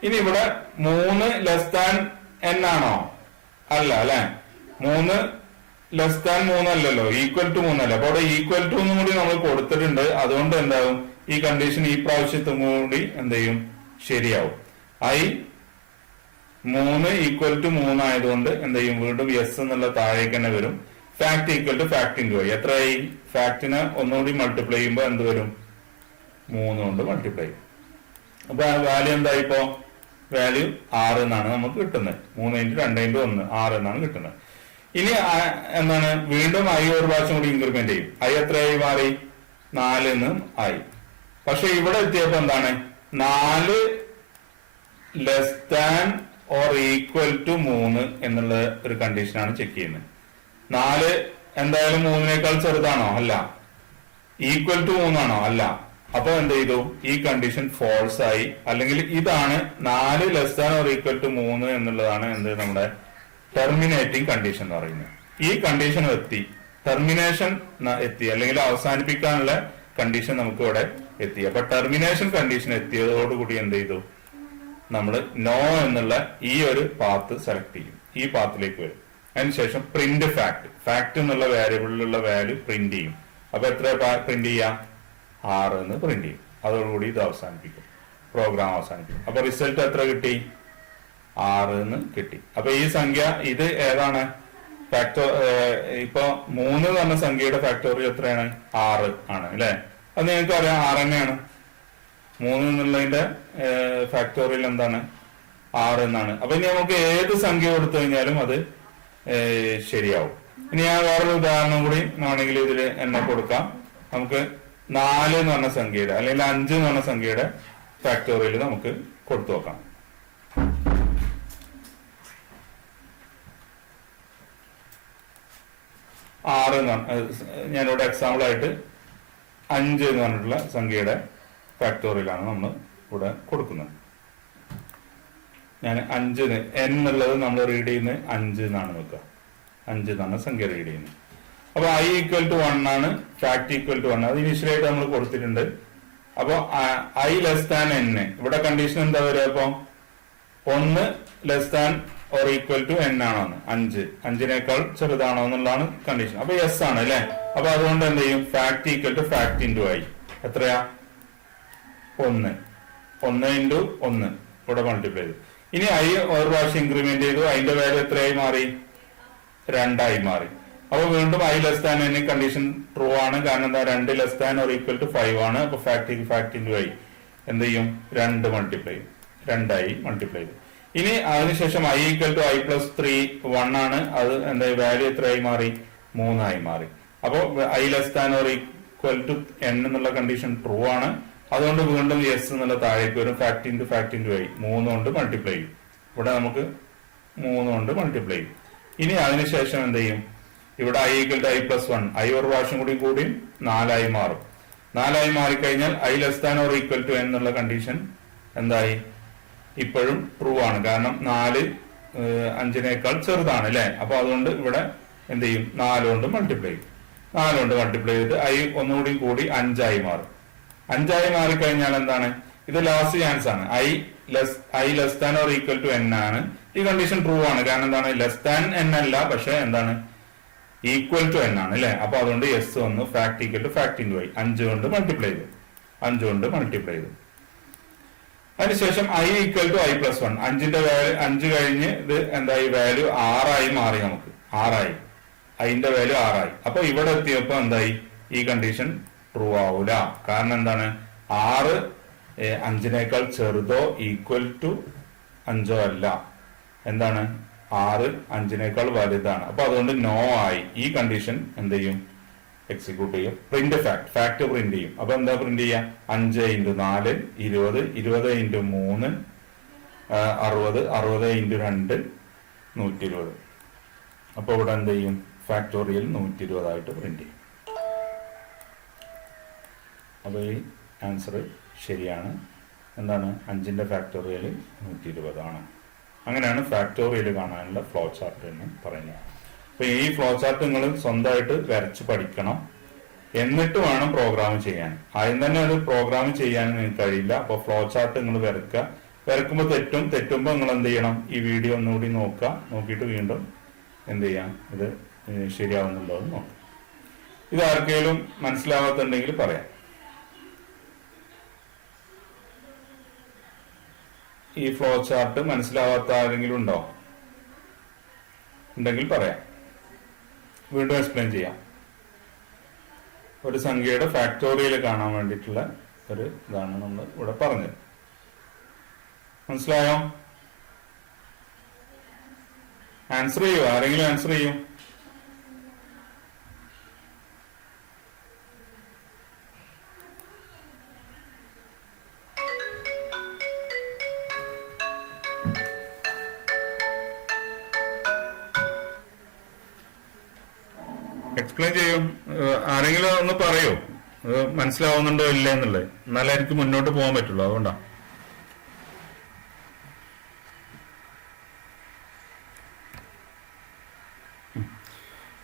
ഇനി ഇവിടെ 3 ലെസ് ദാൻ n ആണോ? അല്ല അല്ലെ. 3 ലെസ് ദാൻ 3 അല്ലല്ലോ, ഈക്വൽ ടു 3 അല്ല. അപ്പൊ അവിടെ ഈക്വൽ ടു എന്നും കൂടി നമ്മൾ കൊടുത്തിട്ടുണ്ട്. അതുകൊണ്ട് എന്താവും? ഈ കണ്ടീഷൻ ഈ പ്രാവശ്യത്തും കൂടി എന്ത് ചെയ്യും? ശരിയാവും. i 3 ഈക്വൽ ടു 3 ആയതുകൊണ്ട് എന്ത് ചെയ്യും? വീണ്ടും എസ് എന്നുള്ള താഴേക്ക് തന്നെ വരും. Fact equal to fact into i. എത്രയായി? ഫാക്ടിനെ ഒന്നുകൂടി മൾട്ടിപ്ലൈ ചെയ്യുമ്പോൾ എന്ത് വരും? 3 കൊണ്ട് മൾട്ടിപ്ലൈ ചെയ്യും. അപ്പൊ വാല്യൂ എന്തായി? ഇപ്പോ വാല്യൂ 6 എന്നാണ് നമുക്ക് കിട്ടുന്നത്. 3 ഇൻറ്റു 2 ഇൻറ്റു 1 6 എന്നാണ് കിട്ടുന്നത്. ഇനി എന്താണ്? വീണ്ടും i ഒരു പ്രാവശ്യം കൂടി ഇൻക്രിമെന്റ് ചെയ്യും. i എത്രയായി മാറി? 4 എന്ന് ആയി. പക്ഷെ ഇവിടെ എത്തിയപ്പോ എന്താണ്? 4 less than or equal to 3 എന്നുള്ള ഒരു കണ്ടീഷനാണ് ചെക്ക് ചെയ്യുന്നത്. 4 എന്തായാലും 3നേക്കാൾ ചെറുതാണോ? അല്ല. ഈക്വൽ ടു 3 ആണോ? അല്ല. അപ്പൊ എന്ത് ചെയ്തു? ഈ കണ്ടീഷൻ ഫോൾസ് ആയി. അല്ലെങ്കിൽ ഇതാണ് 4 less than or equal to 3 എന്നുള്ളതാണ് എന്ത്? നമ്മുടെ ടെർമിനേറ്റിംഗ് കണ്ടീഷൻ എന്ന് പറയുന്നത്. ഈ കണ്ടീഷൻ എത്തി, ടെർമിനേഷൻ എത്തി, അല്ലെങ്കിൽ അവസാനിപ്പിക്കാനുള്ള കണ്ടീഷൻ നമുക്ക് ഇവിടെ എത്തി. അപ്പൊ ടെർമിനേഷൻ കണ്ടീഷൻ എത്തിയതോടുകൂടി എന്ത് ചെയ്തു? നമ്മൾ നോ എന്നുള്ള ഈ ഒരു പാത്ത് സെലക്ട് ചെയ്യും. ഈ പാത്തിലേക്ക് വരും. അതിനുശേഷം പ്രിന്റ് ഫാക്ട് എന്നുള്ള വേരിയബിളിലുള്ള വാല്യൂ പ്രിന്റ് ചെയ്യും. അപ്പൊ എത്ര പ്രിന്റ് ചെയ്യാം? 6 എന്ന് പ്രിന്റ് ചെയ്യും. അതോടുകൂടി ഇത് അവസാനിപ്പിക്കും, പ്രോഗ്രാം അവസാനിപ്പിക്കും. അപ്പൊ റിസൾട്ട് എത്ര കിട്ടി? 6 എന്ന് കിട്ടി. അപ്പൊ ഈ സംഖ്യ ഇത് ഏതാണ്? ഇപ്പൊ 3 എന്ന് പറഞ്ഞ സംഖ്യയുടെ ഫാക്ടോറിയൽ എത്രയാണ്? 6 ആണ് അല്ലെ? അത് നിങ്ങൾക്ക് അറിയാം 6 തന്നെയാണ്. 3 എന്നുള്ളതിന്റെ ഫാക്ടോറിയൽ എന്താണ്? 6 എന്നാണ്. അപ്പൊ ഇനി നമുക്ക് ഏത് സംഖ്യ കൊടുത്തു കഴിഞ്ഞാലും അത് ശരിയാവും. ഇനി ഞാൻ വേറൊരു ഉദാഹരണം കൂടി ആണെങ്കിൽ ഇതിൽ എന്നെ കൊടുക്കാം. നമുക്ക് 4 എന്ന് പറഞ്ഞ സംഖ്യയുടെ അല്ലെങ്കിൽ 5 എന്ന് പറഞ്ഞ സംഖ്യയുടെ ഫാക്ടോറിയൽ നമുക്ക് കൊടുത്തു നോക്കാം. ഞാനിവിടെ എക്സാമ്പിൾ ആയിട്ട് 5 എന്ന് പറഞ്ഞിട്ടുള്ള സംഖ്യയുടെ ഫാക്ടോറിയലാണ് നമ്മൾ ഇവിടെ കൊടുക്കുന്നത്. ഞാൻ 5 n എന്നുള്ളത് നമ്മൾ റീഡ് ചെയ്യുന്നത് 5 എന്നാണ് വെക്കുക. 5 എന്നാണ് സംഖ്യ റീഡ് ചെയ്യുന്നത്. അപ്പൊ i ഈക്വൽ ടു 1 ആണ്, ഫാക്ട് ഈക്വൽ ടു 1. അത് ഇനീഷ്യലായിട്ട് നമ്മൾ കൊടുത്തിട്ടുണ്ട്. അപ്പൊ i ലെസ് ദാൻ n, ഇവിടെ കണ്ടീഷൻ എന്താ വരിക? അപ്പൊ 1 less than or equal to n ആണോ? 5 ചെറുതാണോ എന്നുള്ളതാണ് കണ്ടീഷൻ. അപ്പൊ യെസ് ആണ് അല്ലെ? അപ്പൊ അതുകൊണ്ട് എന്ത് ചെയ്യും? Fact equal to fact into i. എത്രയാ? 1 ഇൻറ്റു 1 ഇവിടെ മൾട്ടിപ്ലൈ ചെയ്തു. ഇനി i ഒരു പ്രാവശ്യം ഇൻക്രിമെന്റ് ചെയ്തു. അതിന്റെ വാല്യൂ എത്രയായി മാറി? 2 ആയി മാറി. അപ്പൊ വീണ്ടും i less than n condition true ആണ്. കാരണം എന്താ? 2 less than or equal to 5 ആണ്. അപ്പൊ ഫാക്ട് ഇൻറ്റു i എന്ത് ചെയ്യും? 2 മൾട്ടിപ്ലൈ ചെയ്യും. 2i മൾട്ടിപ്ലൈ ചെയ്തു. ഇനി അതിനുശേഷം i equal to i plus 3 1 ആണ്. അത് എന്താ? വാല്യൂ എത്രയായി മാറി? 3 ആയി മാറി. അപ്പോ i less than or equal to n എന്നുള്ള കണ്ടീഷൻ ട്രൂ ആണ്. അതുകൊണ്ട് വീണ്ടും യെസ് എന്നുള്ള താഴേക്ക് വരും. ഫാക്ട് ഇൻറ്റു i 3 കൊണ്ട് മൾട്ടിപ്ലൈ ചെയ്യും. ഇവിടെ നമുക്ക് 3 കൊണ്ട് മൾട്ടിപ്ലൈ ചെയ്യും. ഇനി അതിനുശേഷം എന്ത് ചെയ്യും? ഇവിടെ i equal to i plus 1, i ഒരു പ്രാവശ്യം കൂടി 4 ആയി മാറും. 4 ആയി മാറിക്കഴിഞ്ഞാൽ i less than or equal to n എന്നുള്ള കണ്ടീഷൻ എന്തായി? ഇപ്പോഴും ട്രൂ ആണ്. കാരണം 4 5 ചെറുതാണ് അല്ലെ? അപ്പൊ അതുകൊണ്ട് ഇവിടെ എന്ത് ചെയ്യും? 4 കൊണ്ട് മൾട്ടിപ്ലൈ ചെയ്യും. 4 കൊണ്ട് മൾട്ടിപ്ലൈ ചെയ്ത് i ഒന്നുകൂടി കൂടി 5 ആയി മാറും. 5 ആയി മാറിക്കഴിഞ്ഞാൽ എന്താണ്? ഇത് ലാസ്റ്റ് ചാൻസ് ആണ്. i less than or equal to n ആണ്. ഈ കണ്ടീഷൻ ട്രൂ ആണ്. കാരണം എന്താണ്? ലെസ് ദാൻ n അല്ല, പക്ഷെ എന്താണ്? ഈക്വൽ ടു n ആണ് അല്ലെ? അപ്പൊ അതുകൊണ്ട് യെസ് വന്നു. Fact equal to fact into i 5 കൊണ്ട് മൾട്ടിപ്ലൈ ചെയ്തു. 5 കൊണ്ട് മൾട്ടിപ്ലൈ ചെയ്തു. അതിനുശേഷം i equal to i plus 1, 5ന്റെ വാല്യൂ 5 കഴിഞ്ഞ് ഇത് എന്തായി? വാല്യൂ 6 ആയി മാറി. നമുക്ക് 6 ആയി. iന്റെ വാല്യൂ 6 ആയി. അപ്പൊ ഇവിടെ എത്തിയപ്പോ എന്തായി? ഈ കണ്ടീഷൻ ട്രൂ ആവൂല. കാരണം എന്താണ്? 6 5 ചെറുതോ ഈക്വൽ ടു 5 അല്ല. എന്താണ്? 6 5 വലുതാണ്. അപ്പൊ അതുകൊണ്ട് നോ ആയി. ഈ കണ്ടീഷൻ എന്ത് ചെയ്യും? എക്സിക്യൂട്ട് ചെയ്യും. പ്രിന്റ് ഫാക്ട് പ്രിന്റ് ചെയ്യും. അപ്പൊ എന്താ പ്രിന്റ് ചെയ്യുക? 5 ഇൻറ്റു 4 20, 20 ഇൻറ്റു 3 60, 60 ഇൻറ്റു 2 120. അപ്പൊ ഇവിടെ എന്ത് ചെയ്യും? ഫാക്ടോറിയൽ 120 ആയിട്ട് പ്രിന്റ് ചെയ്യും. അപ്പൊ ഈ ആൻസർ ശരിയാണ്. എന്താണ്? 5ന്റെ ഫാക്ടോറിയൽ 120 ആണ്. അങ്ങനെയാണ് ഫാക്ടോറിയൽ കാണാനുള്ള ഫ്ലോ ചാർട്ട് എന്ന് പറയുന്നത്. അപ്പൊ ഈ ഫ്ലോ ചാർട്ട് നിങ്ങൾ സ്വന്തമായിട്ട് വരച്ച് പഠിക്കണം. എന്നിട്ട് വേണം പ്രോഗ്രാം ചെയ്യാൻ. ആദ്യം തന്നെ അത് പ്രോഗ്രാം ചെയ്യാൻ നിങ്ങൾക്ക് കഴിയില്ല. അപ്പൊ ഫ്ലോ ചാർട്ട് നിങ്ങൾ വരയ്ക്കുക. വരക്കുമ്പോൾ തെറ്റുമ്പോൾ നിങ്ങൾ എന്ത് ചെയ്യണം? ഈ വീഡിയോ ഒന്നുകൂടി നോക്കുക. നോക്കിയിട്ട് വീണ്ടും എന്ത് ചെയ്യാം? ഇത് ശരിയാവുന്നുണ്ടോ എന്ന് നോക്കാം. ഇത് ആർക്കെങ്കിലും മനസ്സിലാവാത്തുണ്ടെങ്കിൽ പറയാം. ഈ ഫ്ലോ ചാർട്ട് മനസ്സിലാവാത്ത ആരെങ്കിലും ഉണ്ടോ? ഉണ്ടെങ്കിൽ പറയാം. വീണ്ടും എക്സ്പ്ലെയിൻ ചെയ്യാം. ഒരു സംഖ്യയുടെ ഫാക്ടോറിയൽ കാണാൻ വേണ്ടിയിട്ടുള്ള ഒരു ഇതാണ് നമ്മൾ ഇവിടെ പറഞ്ഞത്. മനസ്സിലായോ? ആൻസർ ചെയ്യൂ. ആരെങ്കിലും ആൻസർ ചെയ്യൂ. എക്സ്പ്ലെയിൻ ചെയ്യും. ആരെങ്കിലും ഒന്ന് പറയൂ, മനസ്സിലാവുന്നുണ്ടോ ഇല്ല എന്നുള്ളത്. എന്നാലേ എനിക്ക് മുന്നോട്ട് പോകാൻ പറ്റുള്ളൂ. അതുകൊണ്ടാ.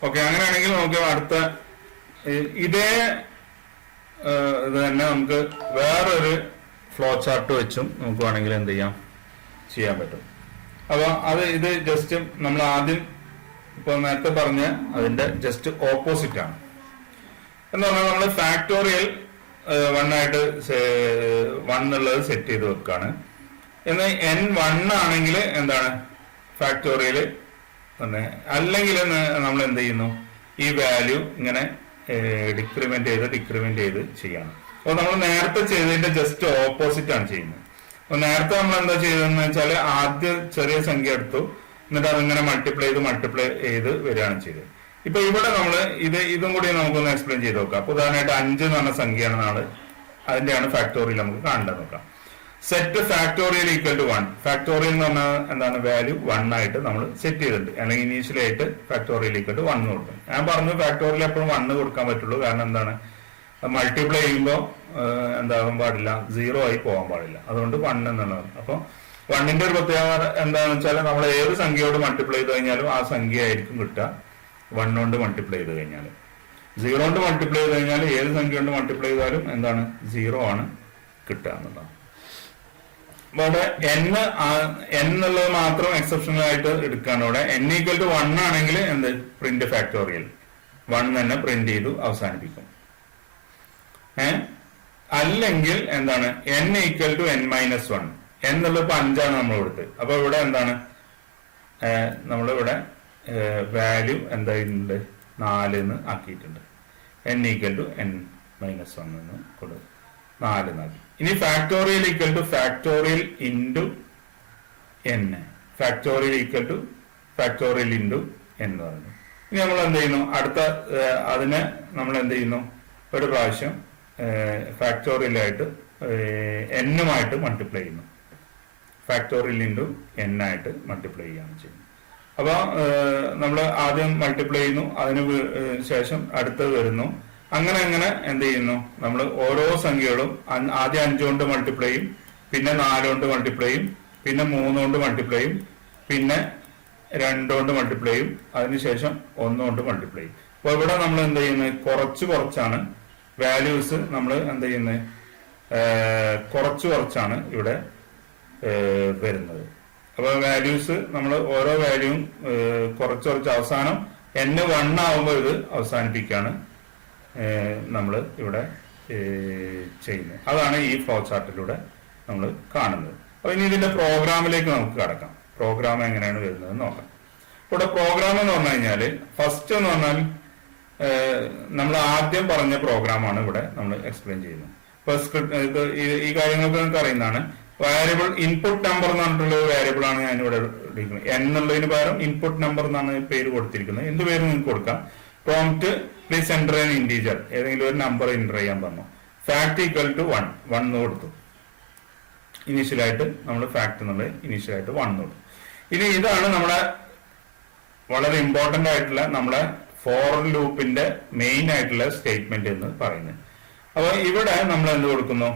ഓക്കെ, അങ്ങനെയാണെങ്കിൽ നമുക്ക് അടുത്ത ഇതേ ഇത് തന്നെ നമുക്ക് വേറൊരു ഫ്ലോ ചാർട്ട് വെച്ചും നമുക്ക് വേണമെങ്കിൽ എന്ത് ചെയ്യാൻ പറ്റും. അപ്പൊ ഇത് ജസ്റ്റ് നമ്മൾ ആദ്യം ഇപ്പൊ നേരത്തെ പറഞ്ഞ അതിന്റെ ജസ്റ്റ് ഓപ്പോസിറ്റ് ആണ്. എന്ന് പറഞ്ഞാൽ നമ്മൾ ഫാക്ടോറിയൽ 1 ആയിട്ട് 1 എന്നുള്ളത് സെറ്റ് ചെയ്ത് വെക്കാണ്. എന്നാൽ n 1 ആണെങ്കിൽ എന്താണ്? ഫാക്ടോറിയൽ തന്നെ. അല്ലെങ്കിൽ നമ്മൾ എന്ത് ചെയ്യുന്നു, ഈ വാല്യൂ ഇങ്ങനെ ഡിക്രിമെന്റ് ചെയ്ത് ചെയ്യണം. അപ്പോൾ നമ്മൾ നേരത്തെ ചെയ്തതിന്റെ ജസ്റ്റ് ഓപ്പോസിറ്റ് ആണ് ചെയ്യുന്നത്. അപ്പൊ നേരത്തെ നമ്മൾ എന്താ ചെയ്തതെന്ന് വെച്ചാൽ ആദ്യം ചെറിയ സംഖ്യ എടുത്തു, എന്നിട്ട് അതിങ്ങനെ മൾട്ടിപ്ലൈ ചെയ്ത് വരികയാണ് ചെയ്തത്. ഇപ്പൊ ഇവിടെ നമ്മൾ ഇതും കൂടി നമുക്കൊന്ന് എക്സ്പ്ലെയിൻ ചെയ്ത് നോക്കാം. അപ്പൊ ഉദാഹരണമായിട്ട് 5 എന്ന് പറഞ്ഞ സംഖ്യയാണ് അതിന്റെയാണ് ഫാക്ടോറിയൽ നമുക്ക് കാണേണ്ടത് നോക്കാം. Set factorial equal to 1. Factorial എന്ന് പറഞ്ഞാൽ എന്താണ്, വാല്യൂ 1 ആയിട്ട് നമ്മൾ സെറ്റ് ചെയ്തിട്ടുണ്ട്. അല്ലെങ്കിൽ ഇനീഷ്യലി ആയിട്ട് ഫാക്ടോറിയൽ ഈക്വൽ ടു 1 കൊടുക്കും. ഞാൻ പറഞ്ഞു ഫാക്ടോറിയൽ എപ്പോഴും 1 കൊടുക്കാൻ പറ്റുള്ളൂ. കാരണം എന്താണ്, മൾട്ടിപ്ലൈ ചെയ്യുമ്പോൾ എന്താകാൻ പാടില്ല, 0 ആയി പോകാൻ പാടില്ല. അതുകൊണ്ട് 1 എന്നുള്ളതാണ്. അപ്പൊ 1ന്റെ ഒരു പ്രത്യേകത എന്താണെന്ന് വെച്ചാൽ നമ്മൾ ഏത് സംഖ്യയോട് മൾട്ടിപ്ലൈ ചെയ്ത് കഴിഞ്ഞാലും ആ സംഖ്യ ആയിരിക്കും കിട്ടുക 1 കൊണ്ട് മൾട്ടിപ്ലൈ ചെയ്ത് കഴിഞ്ഞാൽ. 0 കൊണ്ട് മൾട്ടിപ്ലൈ ചെയ്ത് കഴിഞ്ഞാൽ ഏത് സംഖ്യ കൊണ്ട് മൾട്ടിപ്ലൈ ചെയ്താലും എന്താണ്, 0 ആണ് കിട്ടുക എന്നുള്ളതാണ്. ഇവിടെ n എന്നുള്ളത് മാത്രം എക്സെപ്ഷണൽ ആയിട്ട് എടുക്കുകയാണ്. ഇവിടെ n ഈക്വൽ ടു 1 ആണെങ്കിൽ എന്ത്, പ്രിന്റ് ഫാക്ടോറിയൽ 1 തന്നെ പ്രിന്റ് ചെയ്തു അവസാനിപ്പിക്കും. അല്ലെങ്കിൽ എന്താണ്, n equal to n minus 1. എന്നുള്ളത് ഇപ്പൊ 5 ആണ് നമ്മൾ കൊടുത്തത്. അപ്പൊ ഇവിടെ എന്താണ്, നമ്മളിവിടെ വാല്യൂ എന്തായിട്ടുണ്ട്, 4 എന്ന് ആക്കിയിട്ടുണ്ട്. n equal to n minus 1 എന്ന് കൊടുത്തു 4 എന്നാക്കി. ഇനി factorial equal to factorial into n. Factorial equal to factorial into n എന്ന് പറഞ്ഞു. ഇനി നമ്മൾ എന്ത് ചെയ്യുന്നു, അതിനെ നമ്മൾ എന്ത് ചെയ്യുന്നു, ഒരു പ്രാവശ്യം ഫാക്ടോറിയലായിട്ട് n-ഉമായിട്ട് മൾട്ടിപ്ലൈ ചെയ്യുന്നു. ഫാക്ടോറിയൽ ഇൻറ്റു n ആയിട്ട് മൾട്ടിപ്ലൈ ചെയ്യാണ് ചെയ്യുന്നത്. അപ്പൊ നമ്മൾ ആദ്യം മൾട്ടിപ്ലൈ ചെയ്യുന്നു, അതിന് ശേഷം അടുത്തത് വരുന്നു. അങ്ങനെ എന്ത് ചെയ്യുന്നു, നമ്മൾ ഓരോ സംഖ്യകളും ആദ്യം 5 കൊണ്ട് മൾട്ടിപ്ലൈ ചെയ്യും, പിന്നെ 4 കൊണ്ട് മൾട്ടിപ്ലൈ ചെയ്യും, പിന്നെ 3 കൊണ്ട് മൾട്ടിപ്ലൈ ചെയ്യും, പിന്നെ 2 കൊണ്ട് മൾട്ടിപ്ലൈ ചെയ്യും, അതിനുശേഷം 1 കൊണ്ട് മൾട്ടിപ്ലൈ ചെയ്യും. അപ്പൊ ഇവിടെ നമ്മൾ എന്ത് ചെയ്യുന്നത്, കുറച്ചാണ് വാല്യൂസ് നമ്മൾ എന്ത് ചെയ്യുന്നത്, കുറച്ചാണ് ഇവിടെ വരുന്നത്. അപ്പൊ വാല്യൂസ് നമ്മൾ ഓരോ വാല്യൂവും കുറച്ച് അവസാനം n1 ആവുമ്പോൾ ഇത് അവസാനിപ്പിക്കുകയാണ് നമ്മൾ ഇവിടെ ചെയ്യുന്നത്. അതാണ് ഈ ഫ്ലോ ചാർട്ടിലൂടെ നമ്മൾ കാണുന്നത്. അപ്പൊ ഇനി ഇതിന്റെ പ്രോഗ്രാമിലേക്ക് നമുക്ക് കടക്കാം. പ്രോഗ്രാം എങ്ങനെയാണ് വരുന്നത് നോക്കാം. ഇവിടെ പ്രോഗ്രാം എന്ന് പറഞ്ഞു കഴിഞ്ഞാല് ഫസ്റ്റ് എന്ന് പറഞ്ഞാൽ നമ്മൾ ആദ്യം പറഞ്ഞ പ്രോഗ്രാമാണ് ഇവിടെ നമ്മൾ എക്സ്പ്ലെയിൻ ചെയ്യുന്നത്. ഇപ്പൊ ഈ കാര്യങ്ങളൊക്കെ നമുക്ക് അറിയുന്നതാണ്. വാരിയബിൾ ഇൻപുട്ട് നമ്പർ എന്ന് പറഞ്ഞിട്ടുള്ള ഒരു വാരിയബിൾ ആണ് ഞാൻ ഇവിടെ എടുക്കുന്നത്. എന്നുള്ളതിന് പകരം ഇൻപുട്ട് നമ്പർ എന്നാണ് പേര് കൊടുത്തിരിക്കുന്നത്. എന്ത് പേര് നിങ്ങൾക്ക് കൊടുക്കാം. Prompt please enter an integer, ഏതെങ്കിലും ഒരു നമ്പർ എൻ്റർ ചെയ്യാൻ പറഞ്ഞു. ഫാക്ട് ഈക്വൽ ടു 1 കൊടുത്തു. ഇനീഷ്യലായിട്ട് നമ്മൾ ഫാക്ട് എന്നുള്ളത് ഇനീഷ്യലായിട്ട് 1 കൊടുത്തു. ഇനി ഇതാണ് നമ്മുടെ വളരെ ഇമ്പോർട്ടന്റ് ആയിട്ടുള്ള നമ്മുടെ ഫോർ ലൂപ്പിന്റെ മെയിൻ ആയിട്ടുള്ള സ്റ്റേറ്റ്മെന്റ് എന്ന് പറയുന്നത്. അപ്പൊ ഇവിടെ നമ്മൾ എന്ത് കൊടുക്കുന്നു,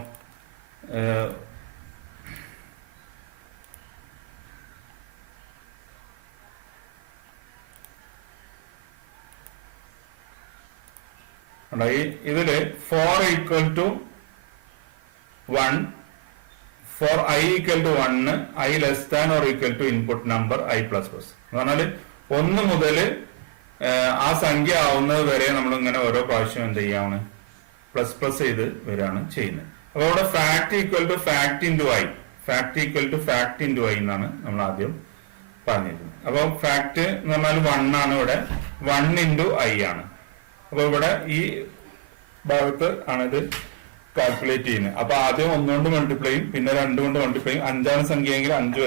ഇതില് for equal to 1, for i equal to 1, i less than or equal to input number i plus plus എന്ന് പറഞ്ഞാല് 1 മുതൽ ആ സംഖ്യ ആവുന്നത് വരെ നമ്മൾ ഇങ്ങനെ ഓരോ പ്രാവശ്യം എന്ത് ചെയ്യാണ്, പ്ലസ് ചെയ്ത് വരികയാണ് ചെയ്യുന്നത്. അപ്പൊ ഇവിടെ fact equal to fact into i, fact equal to fact into i എന്നാണ് നമ്മൾ ആദ്യം പറഞ്ഞിരുന്നത്. അപ്പൊ ഫാക്ട് എന്ന് പറഞ്ഞാൽ 1 ആണ്, ഇവിടെ 1 ഇൻറ്റു i ആണ്. അപ്പൊ ഇവിടെ ഈ ഭാഗത്ത് ആണ് ഇത് കാൽക്കുലേറ്റ് ചെയ്യുന്നത്. അപ്പൊ ആദ്യം 1 കൊണ്ട് മൾട്ടിപ്ലൈ ചെയ്യും, പിന്നെ 2 കൊണ്ട് മൾട്ടിപ്ലൈ ചെയ്യും. 5 സംഖ്യയെങ്കിൽ 5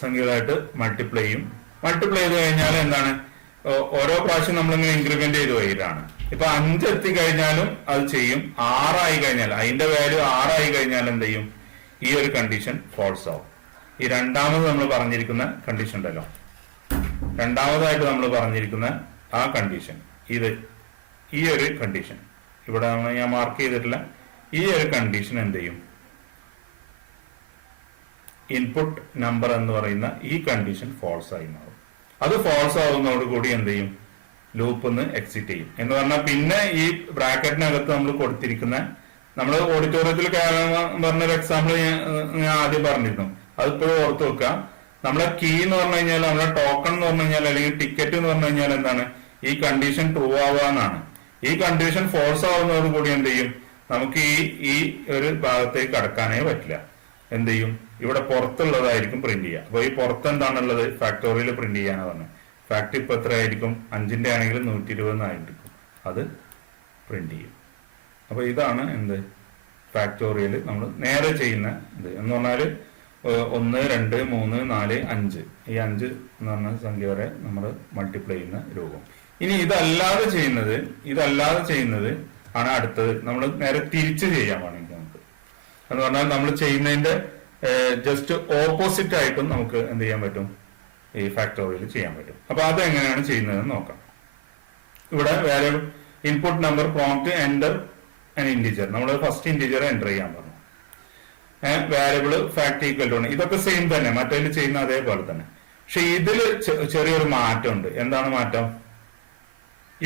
സംഖ്യകളായിട്ട് മൾട്ടിപ്ലൈ ചെയ്യും. മൾട്ടിപ്ലൈ ചെയ്ത് കഴിഞ്ഞാൽ എന്താണ്, ഓരോ പ്രാവശ്യം നമ്മളിങ്ങനെ ഇൻക്രിമെന്റ് ചെയ്ത് വരികയാണ്. ഇപ്പൊ 5 എത്തിക്കഴിഞ്ഞാലും അത് ചെയ്യും. 6 ആയി കഴിഞ്ഞാൽ, അതിന്റെ വാല്യൂ 6 ആയി കഴിഞ്ഞാൽ എന്ത് ചെയ്യും, ഈ ഒരു കണ്ടീഷൻ ഫോൾസ് ആവും. ഈ രണ്ടാമത് നമ്മൾ പറഞ്ഞിരിക്കുന്ന കണ്ടീഷൻ ഉണ്ടല്ലോ, രണ്ടാമതായിട്ട് നമ്മൾ പറഞ്ഞിരിക്കുന്ന ആ കണ്ടീഷൻ, ഈ ഒരു കണ്ടീഷൻ ഇവിടെ ഞാൻ മാർക്ക് ചെയ്തിട്ടില്ല, ഈ ഒരു കണ്ടീഷൻ എന്ത് ചെയ്യും, ഇൻപുട്ട് നമ്പർ എന്ന് പറയുന്ന ഈ കണ്ടീഷൻ ഫോൾസ് ആയി മാറും. അത് ഫോൾസ് ആവുന്നതോടുകൂടി എന്ത് ചെയ്യും, ലൂപ്പ് ഒന്ന് എക്സിറ്റ് ചെയ്യും. എന്ന് പറഞ്ഞാൽ പിന്നെ ഈ ബ്രാക്കറ്റിനകത്ത് നമ്മൾ കൊടുത്തിരിക്കുന്ന, നമ്മൾ ഓഡിറ്റോറിയത്തിൽ പറഞ്ഞൊരു എക്സാമ്പിൾ ഞാൻ ആദ്യം പറഞ്ഞിരുന്നു, അതിപ്പോഴും ഓർത്ത് വെക്കുക. നമ്മളെ കീ എന്ന് പറഞ്ഞു കഴിഞ്ഞാൽ, നമ്മളെ ടോക്കൺ എന്ന് പറഞ്ഞു കഴിഞ്ഞാൽ, അല്ലെങ്കിൽ ടിക്കറ്റ് എന്ന് പറഞ്ഞു കഴിഞ്ഞാൽ എന്താണ്, ഈ കണ്ടീഷൻ ട്രൂ ആവാന്നാണ്. ഈ കണ്ടീഷൻ ഫോൾസ് ആവുന്നതോടുകൂടി എന്ത് ചെയ്യും, നമുക്ക് ഈ ഒരു ഭാഗത്തേക്ക് കടക്കാനേ പറ്റില്ല. എന്ത് ചെയ്യും, ഇവിടെ പുറത്തുള്ളതായിരിക്കും പ്രിന്റ് ചെയ്യുക. അപ്പൊ ഈ പുറത്ത് എന്താണുള്ളത്, ഫാക്ടോറിയൽ പ്രിന്റ് ചെയ്യാനാണ് പറഞ്ഞത്. ഫാക്ട് ഇപ്പൊ എത്രയായിരിക്കും, 5ന്റെ ആണെങ്കിൽ 120 ആയിരിക്കും, അത് പ്രിന്റ് ചെയ്യും. അപ്പൊ ഇതാണ് എന്ത് ഫാക്ടോറിയൽ നമ്മൾ നേരെ ചെയ്യുന്ന ഇത് എന്ന് പറഞ്ഞാല് 1, 2, 3, 4, 5 ഈ 5 എന്ന് പറഞ്ഞ സംഖ്യ വരെ നമ്മൾ മൾട്ടിപ്ലൈ ചെയ്യുന്ന രൂപം. ഇനി ഇതല്ലാതെ ചെയ്യുന്നത് ആണ് അടുത്തത്. നമ്മൾ നേരെ തിരിച്ച് ചെയ്യാൻ വേണമെങ്കിൽ നമുക്ക് എന്ന് പറഞ്ഞാൽ നമ്മൾ ചെയ്യുന്നതിന്റെ ജസ്റ്റ് ഓപ്പോസിറ്റ് ആയിട്ടും നമുക്ക് എന്ത് ചെയ്യാൻ പറ്റും, ഈ ഫാക്ടോറിയൽ ചെയ്യാൻ പറ്റും. അപ്പൊ അത് എങ്ങനെയാണ് ചെയ്യുന്നതെന്ന് നോക്കാം. ഇവിടെ variable input number prompt enter an integer, നമ്മൾ ഫസ്റ്റ് ഇന്റിജർ എൻ്റർ ചെയ്യാൻ പറഞ്ഞു. വേരിയബിൾ ഫാക്ട് ഈക്വൽ ടു 1, ഇതൊക്കെ സെയിം തന്നെ, മറ്റേതിൽ ചെയ്യുന്ന അതേപോലെ തന്നെ. പക്ഷെ ഇതിൽ ചെറിയൊരു മാറ്റമുണ്ട്. എന്താണ് മാറ്റം?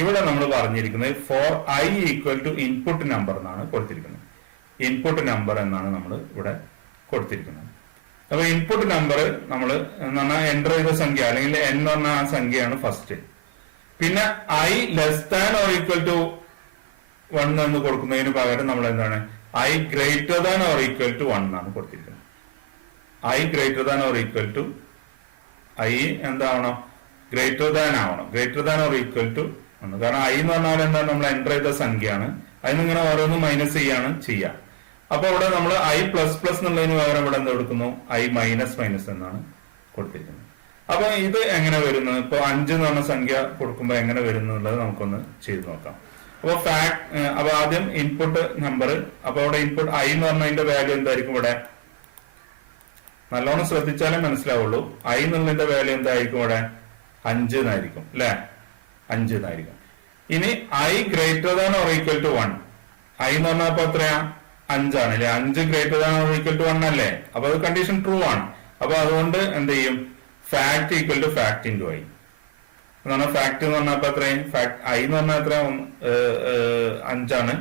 ഇവിടെ നമ്മൾ പറഞ്ഞിരിക്കുന്നത് for I equal to input number എന്നാണ് കൊടുത്തിരിക്കുന്നത്. ഇൻപുട്ട് നമ്പർ എന്നാണ് നമ്മൾ ഇവിടെ കൊടുത്തിരിക്കുന്നത്. അപ്പൊ ഇൻപുട്ട് നമ്പർ നമ്മൾ എൻ്റർ ചെയ്ത സംഖ്യ അല്ലെങ്കിൽ n എന്ന് പറഞ്ഞ ആ സംഖ്യയാണ് ഫസ്റ്റ്. പിന്നെ i less than or equal to 1 എന്ന് കൊടുക്കുന്നതിന് പകരം നമ്മൾ എന്താണ് i greater than or equal to 1 എന്നാണ് കൊടുത്തിരിക്കുന്നത്. I greater than or equal to i എന്താവണം, ഗ്രേറ്റർ ദാൻ ആവണം, greater than or equal to 1. കാരണം ഐ എന്ന് പറഞ്ഞാൽ എന്താണ്, നമ്മൾ എൻ്റർ ചെയ്ത സംഖ്യയാണ്, അതിനിങ്ങനെ ഓരോന്നും മൈനസ് ചെയ്യുക. അപ്പൊ ഇവിടെ നമ്മൾ ഐ പ്ലസ് പ്ലസ് എന്നുള്ളതിന് പകരം ഇവിടെ എന്ത് കൊടുക്കുന്നു, ഐ മൈനസ് മൈനസ് എന്നാണ് കൊടുത്തിരിക്കുന്നത്. അപ്പൊ ഇത് എങ്ങനെ വരുന്നത്, ഇപ്പൊ 5 എന്ന് പറഞ്ഞ സംഖ്യ കൊടുക്കുമ്പോൾ എങ്ങനെ വരുന്നുള്ളത് നമുക്കൊന്ന് ചെയ്ത് നോക്കാം. അപ്പൊ ആദ്യം ഇൻപുട്ട് നമ്പർ, അപ്പൊ അവിടെ ഇൻപുട്ട് ഐ എന്ന് പറഞ്ഞതിന്റെ വാല്യൂ എന്തായിരിക്കും, ഇവിടെ നല്ലോണം ശ്രദ്ധിച്ചാലേ മനസ്സിലാവുള്ളൂ. ഐ എന്നുള്ളതിന്റെ വാല്യൂ എന്തായിരിക്കും, ഇവിടെ 5 എന്നായിരിക്കും അല്ലെ, 5 എന്നായിരിക്കും. ഇനി I greater than or equal to 1, I എന്ന് പറഞ്ഞാൽ അപ്പൊ എത്രയാ, 5 ആണ് അല്ലെ, 5 greater than or equal to 1 അല്ലേ, അപ്പൊ അത് കണ്ടീഷൻ ട്രൂ ആണ്. അപ്പൊ അതുകൊണ്ട് എന്ത് ചെയ്യും, fact equal to fact into I എന്ന് പറഞ്ഞാൽ ഫാക്ട് എന്ന് പറഞ്ഞാൽ എത്രയും ഐ എന്ന് പറഞ്ഞാൽ എത്ര 5 ആണ്.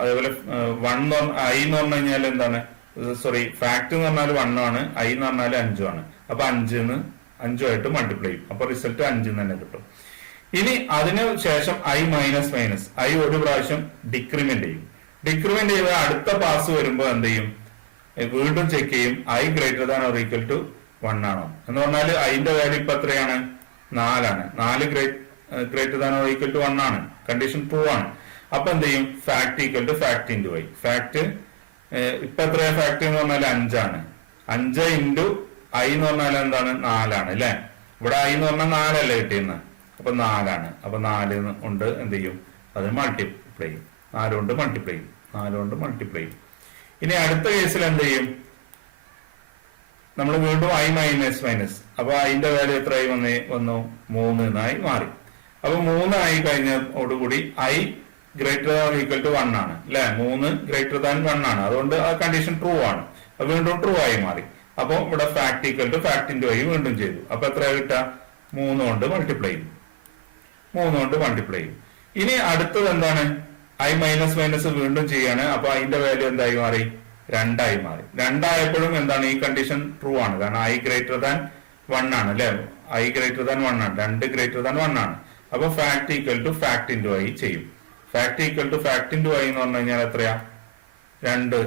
അതേപോലെ ഐ എന്ന് പറഞ്ഞു കഴിഞ്ഞാൽ എന്താണ്, സോറി ഫാക്ട് എന്ന് പറഞ്ഞാൽ 1 ആണ്, ഐ എന്ന് പറഞ്ഞാൽ 5 ആണ്. അപ്പൊ 5 മൾട്ടിപ്ലൈ ചെയ്യും, അപ്പൊ റിസൾട്ട് 5 തന്നെ കിട്ടും. ഇനി അതിന് ശേഷം ഐ മൈനസ് മൈനസ്, ഐ ഒരു പ്രാവശ്യം ഡിക്രിമെന്റ് ചെയ്യും. ഡിക്രിമെന്റ് ചെയ്ത് അടുത്ത പാസ് വരുമ്പോൾ എന്ത് ചെയ്യും, വീണ്ടും ചെക്ക് ചെയ്യും I greater than or equal to 1 ആണോ എന്ന് പറഞ്ഞാൽ അതിന്റെ വാല്യൂ ഇപ്പൊ എത്രയാണ്, 4 ആണ്. 4 greater than or equal to 1 ആണ്, കണ്ടീഷൻ ട്രൂ ആണ്. അപ്പൊ എന്ത് ചെയ്യും, fact equal to fact into I. Fact ഇപ്പൊ എത്രയാ, ഫാക്ട് എന്ന് പറഞ്ഞാൽ 5 ആണ്. 5 ഇൻറ്റു ഐ എന്ന് പറഞ്ഞാൽ എന്താണ്, 4 ആണ് അല്ലെ. ഇവിടെ ഐ എന്ന് പറഞ്ഞാൽ 4 അല്ലേ കിട്ടിയെന്ന്, അപ്പൊ 4 ആണ്. അപ്പൊ 4 കൊണ്ട് എന്ത് ചെയ്യും, അത് മൾട്ടിപ്ലൈ ചെയ്യും, 4 കൊണ്ട് മൾട്ടിപ്ലൈ ചെയ്യും. ഇനി അടുത്ത കേസിൽ എന്ത് ചെയ്യും, നമ്മൾ വീണ്ടും ഐ മൈനസ് മൈനസ്, അപ്പൊ അതിന്റെ വാല്യൂ എത്രയായി വന്നു 3 എന്നായി മാറി. അപ്പൊ 3 ആയി കഴിഞ്ഞോടുകൂടി i greater than equal to 1 ആണ് അല്ലെ, 3 ഗ്രേറ്റർ ദാൻ 1 ആണ്. അതുകൊണ്ട് ആ കണ്ടീഷൻ ട്രൂ ആണ്, അപ്പൊ വീണ്ടും ട്രൂ ആയി മാറി. അപ്പൊ ഇവിടെ fact equal to fact into I വീണ്ടും ചെയ്തു. അപ്പൊ എത്രയാ കിട്ടുക, 3 കൊണ്ട് മൾട്ടിപ്ലൈ ചെയ്യും. ഇനി അടുത്തത് എന്താണ്, ഐ മൈനസ് മൈനസ് വീണ്ടും ചെയ്യാണ്. അപ്പൊ അതിന്റെ വാല്യൂ എന്തായി മാറി, 2 ആയി മാറി. 2 ആയപ്പോഴും എന്താണ്, ഈ കണ്ടീഷൻ ട്രൂ ആണ്, കാരണം ഐ ഗ്രേറ്റർ ദാൻ 1 ആണ് അല്ലെ, ഐ ഗ്രേറ്റർ ദാൻ 1 ആണ്, 2 ഗ്രേറ്റർ ദാൻ 1 ആണ്. അപ്പൊ fact equal to fact into i ചെയ്യും. Fact equal to fact into I എന്ന് പറഞ്ഞു കഴിഞ്ഞാൽ എത്രയാ, 2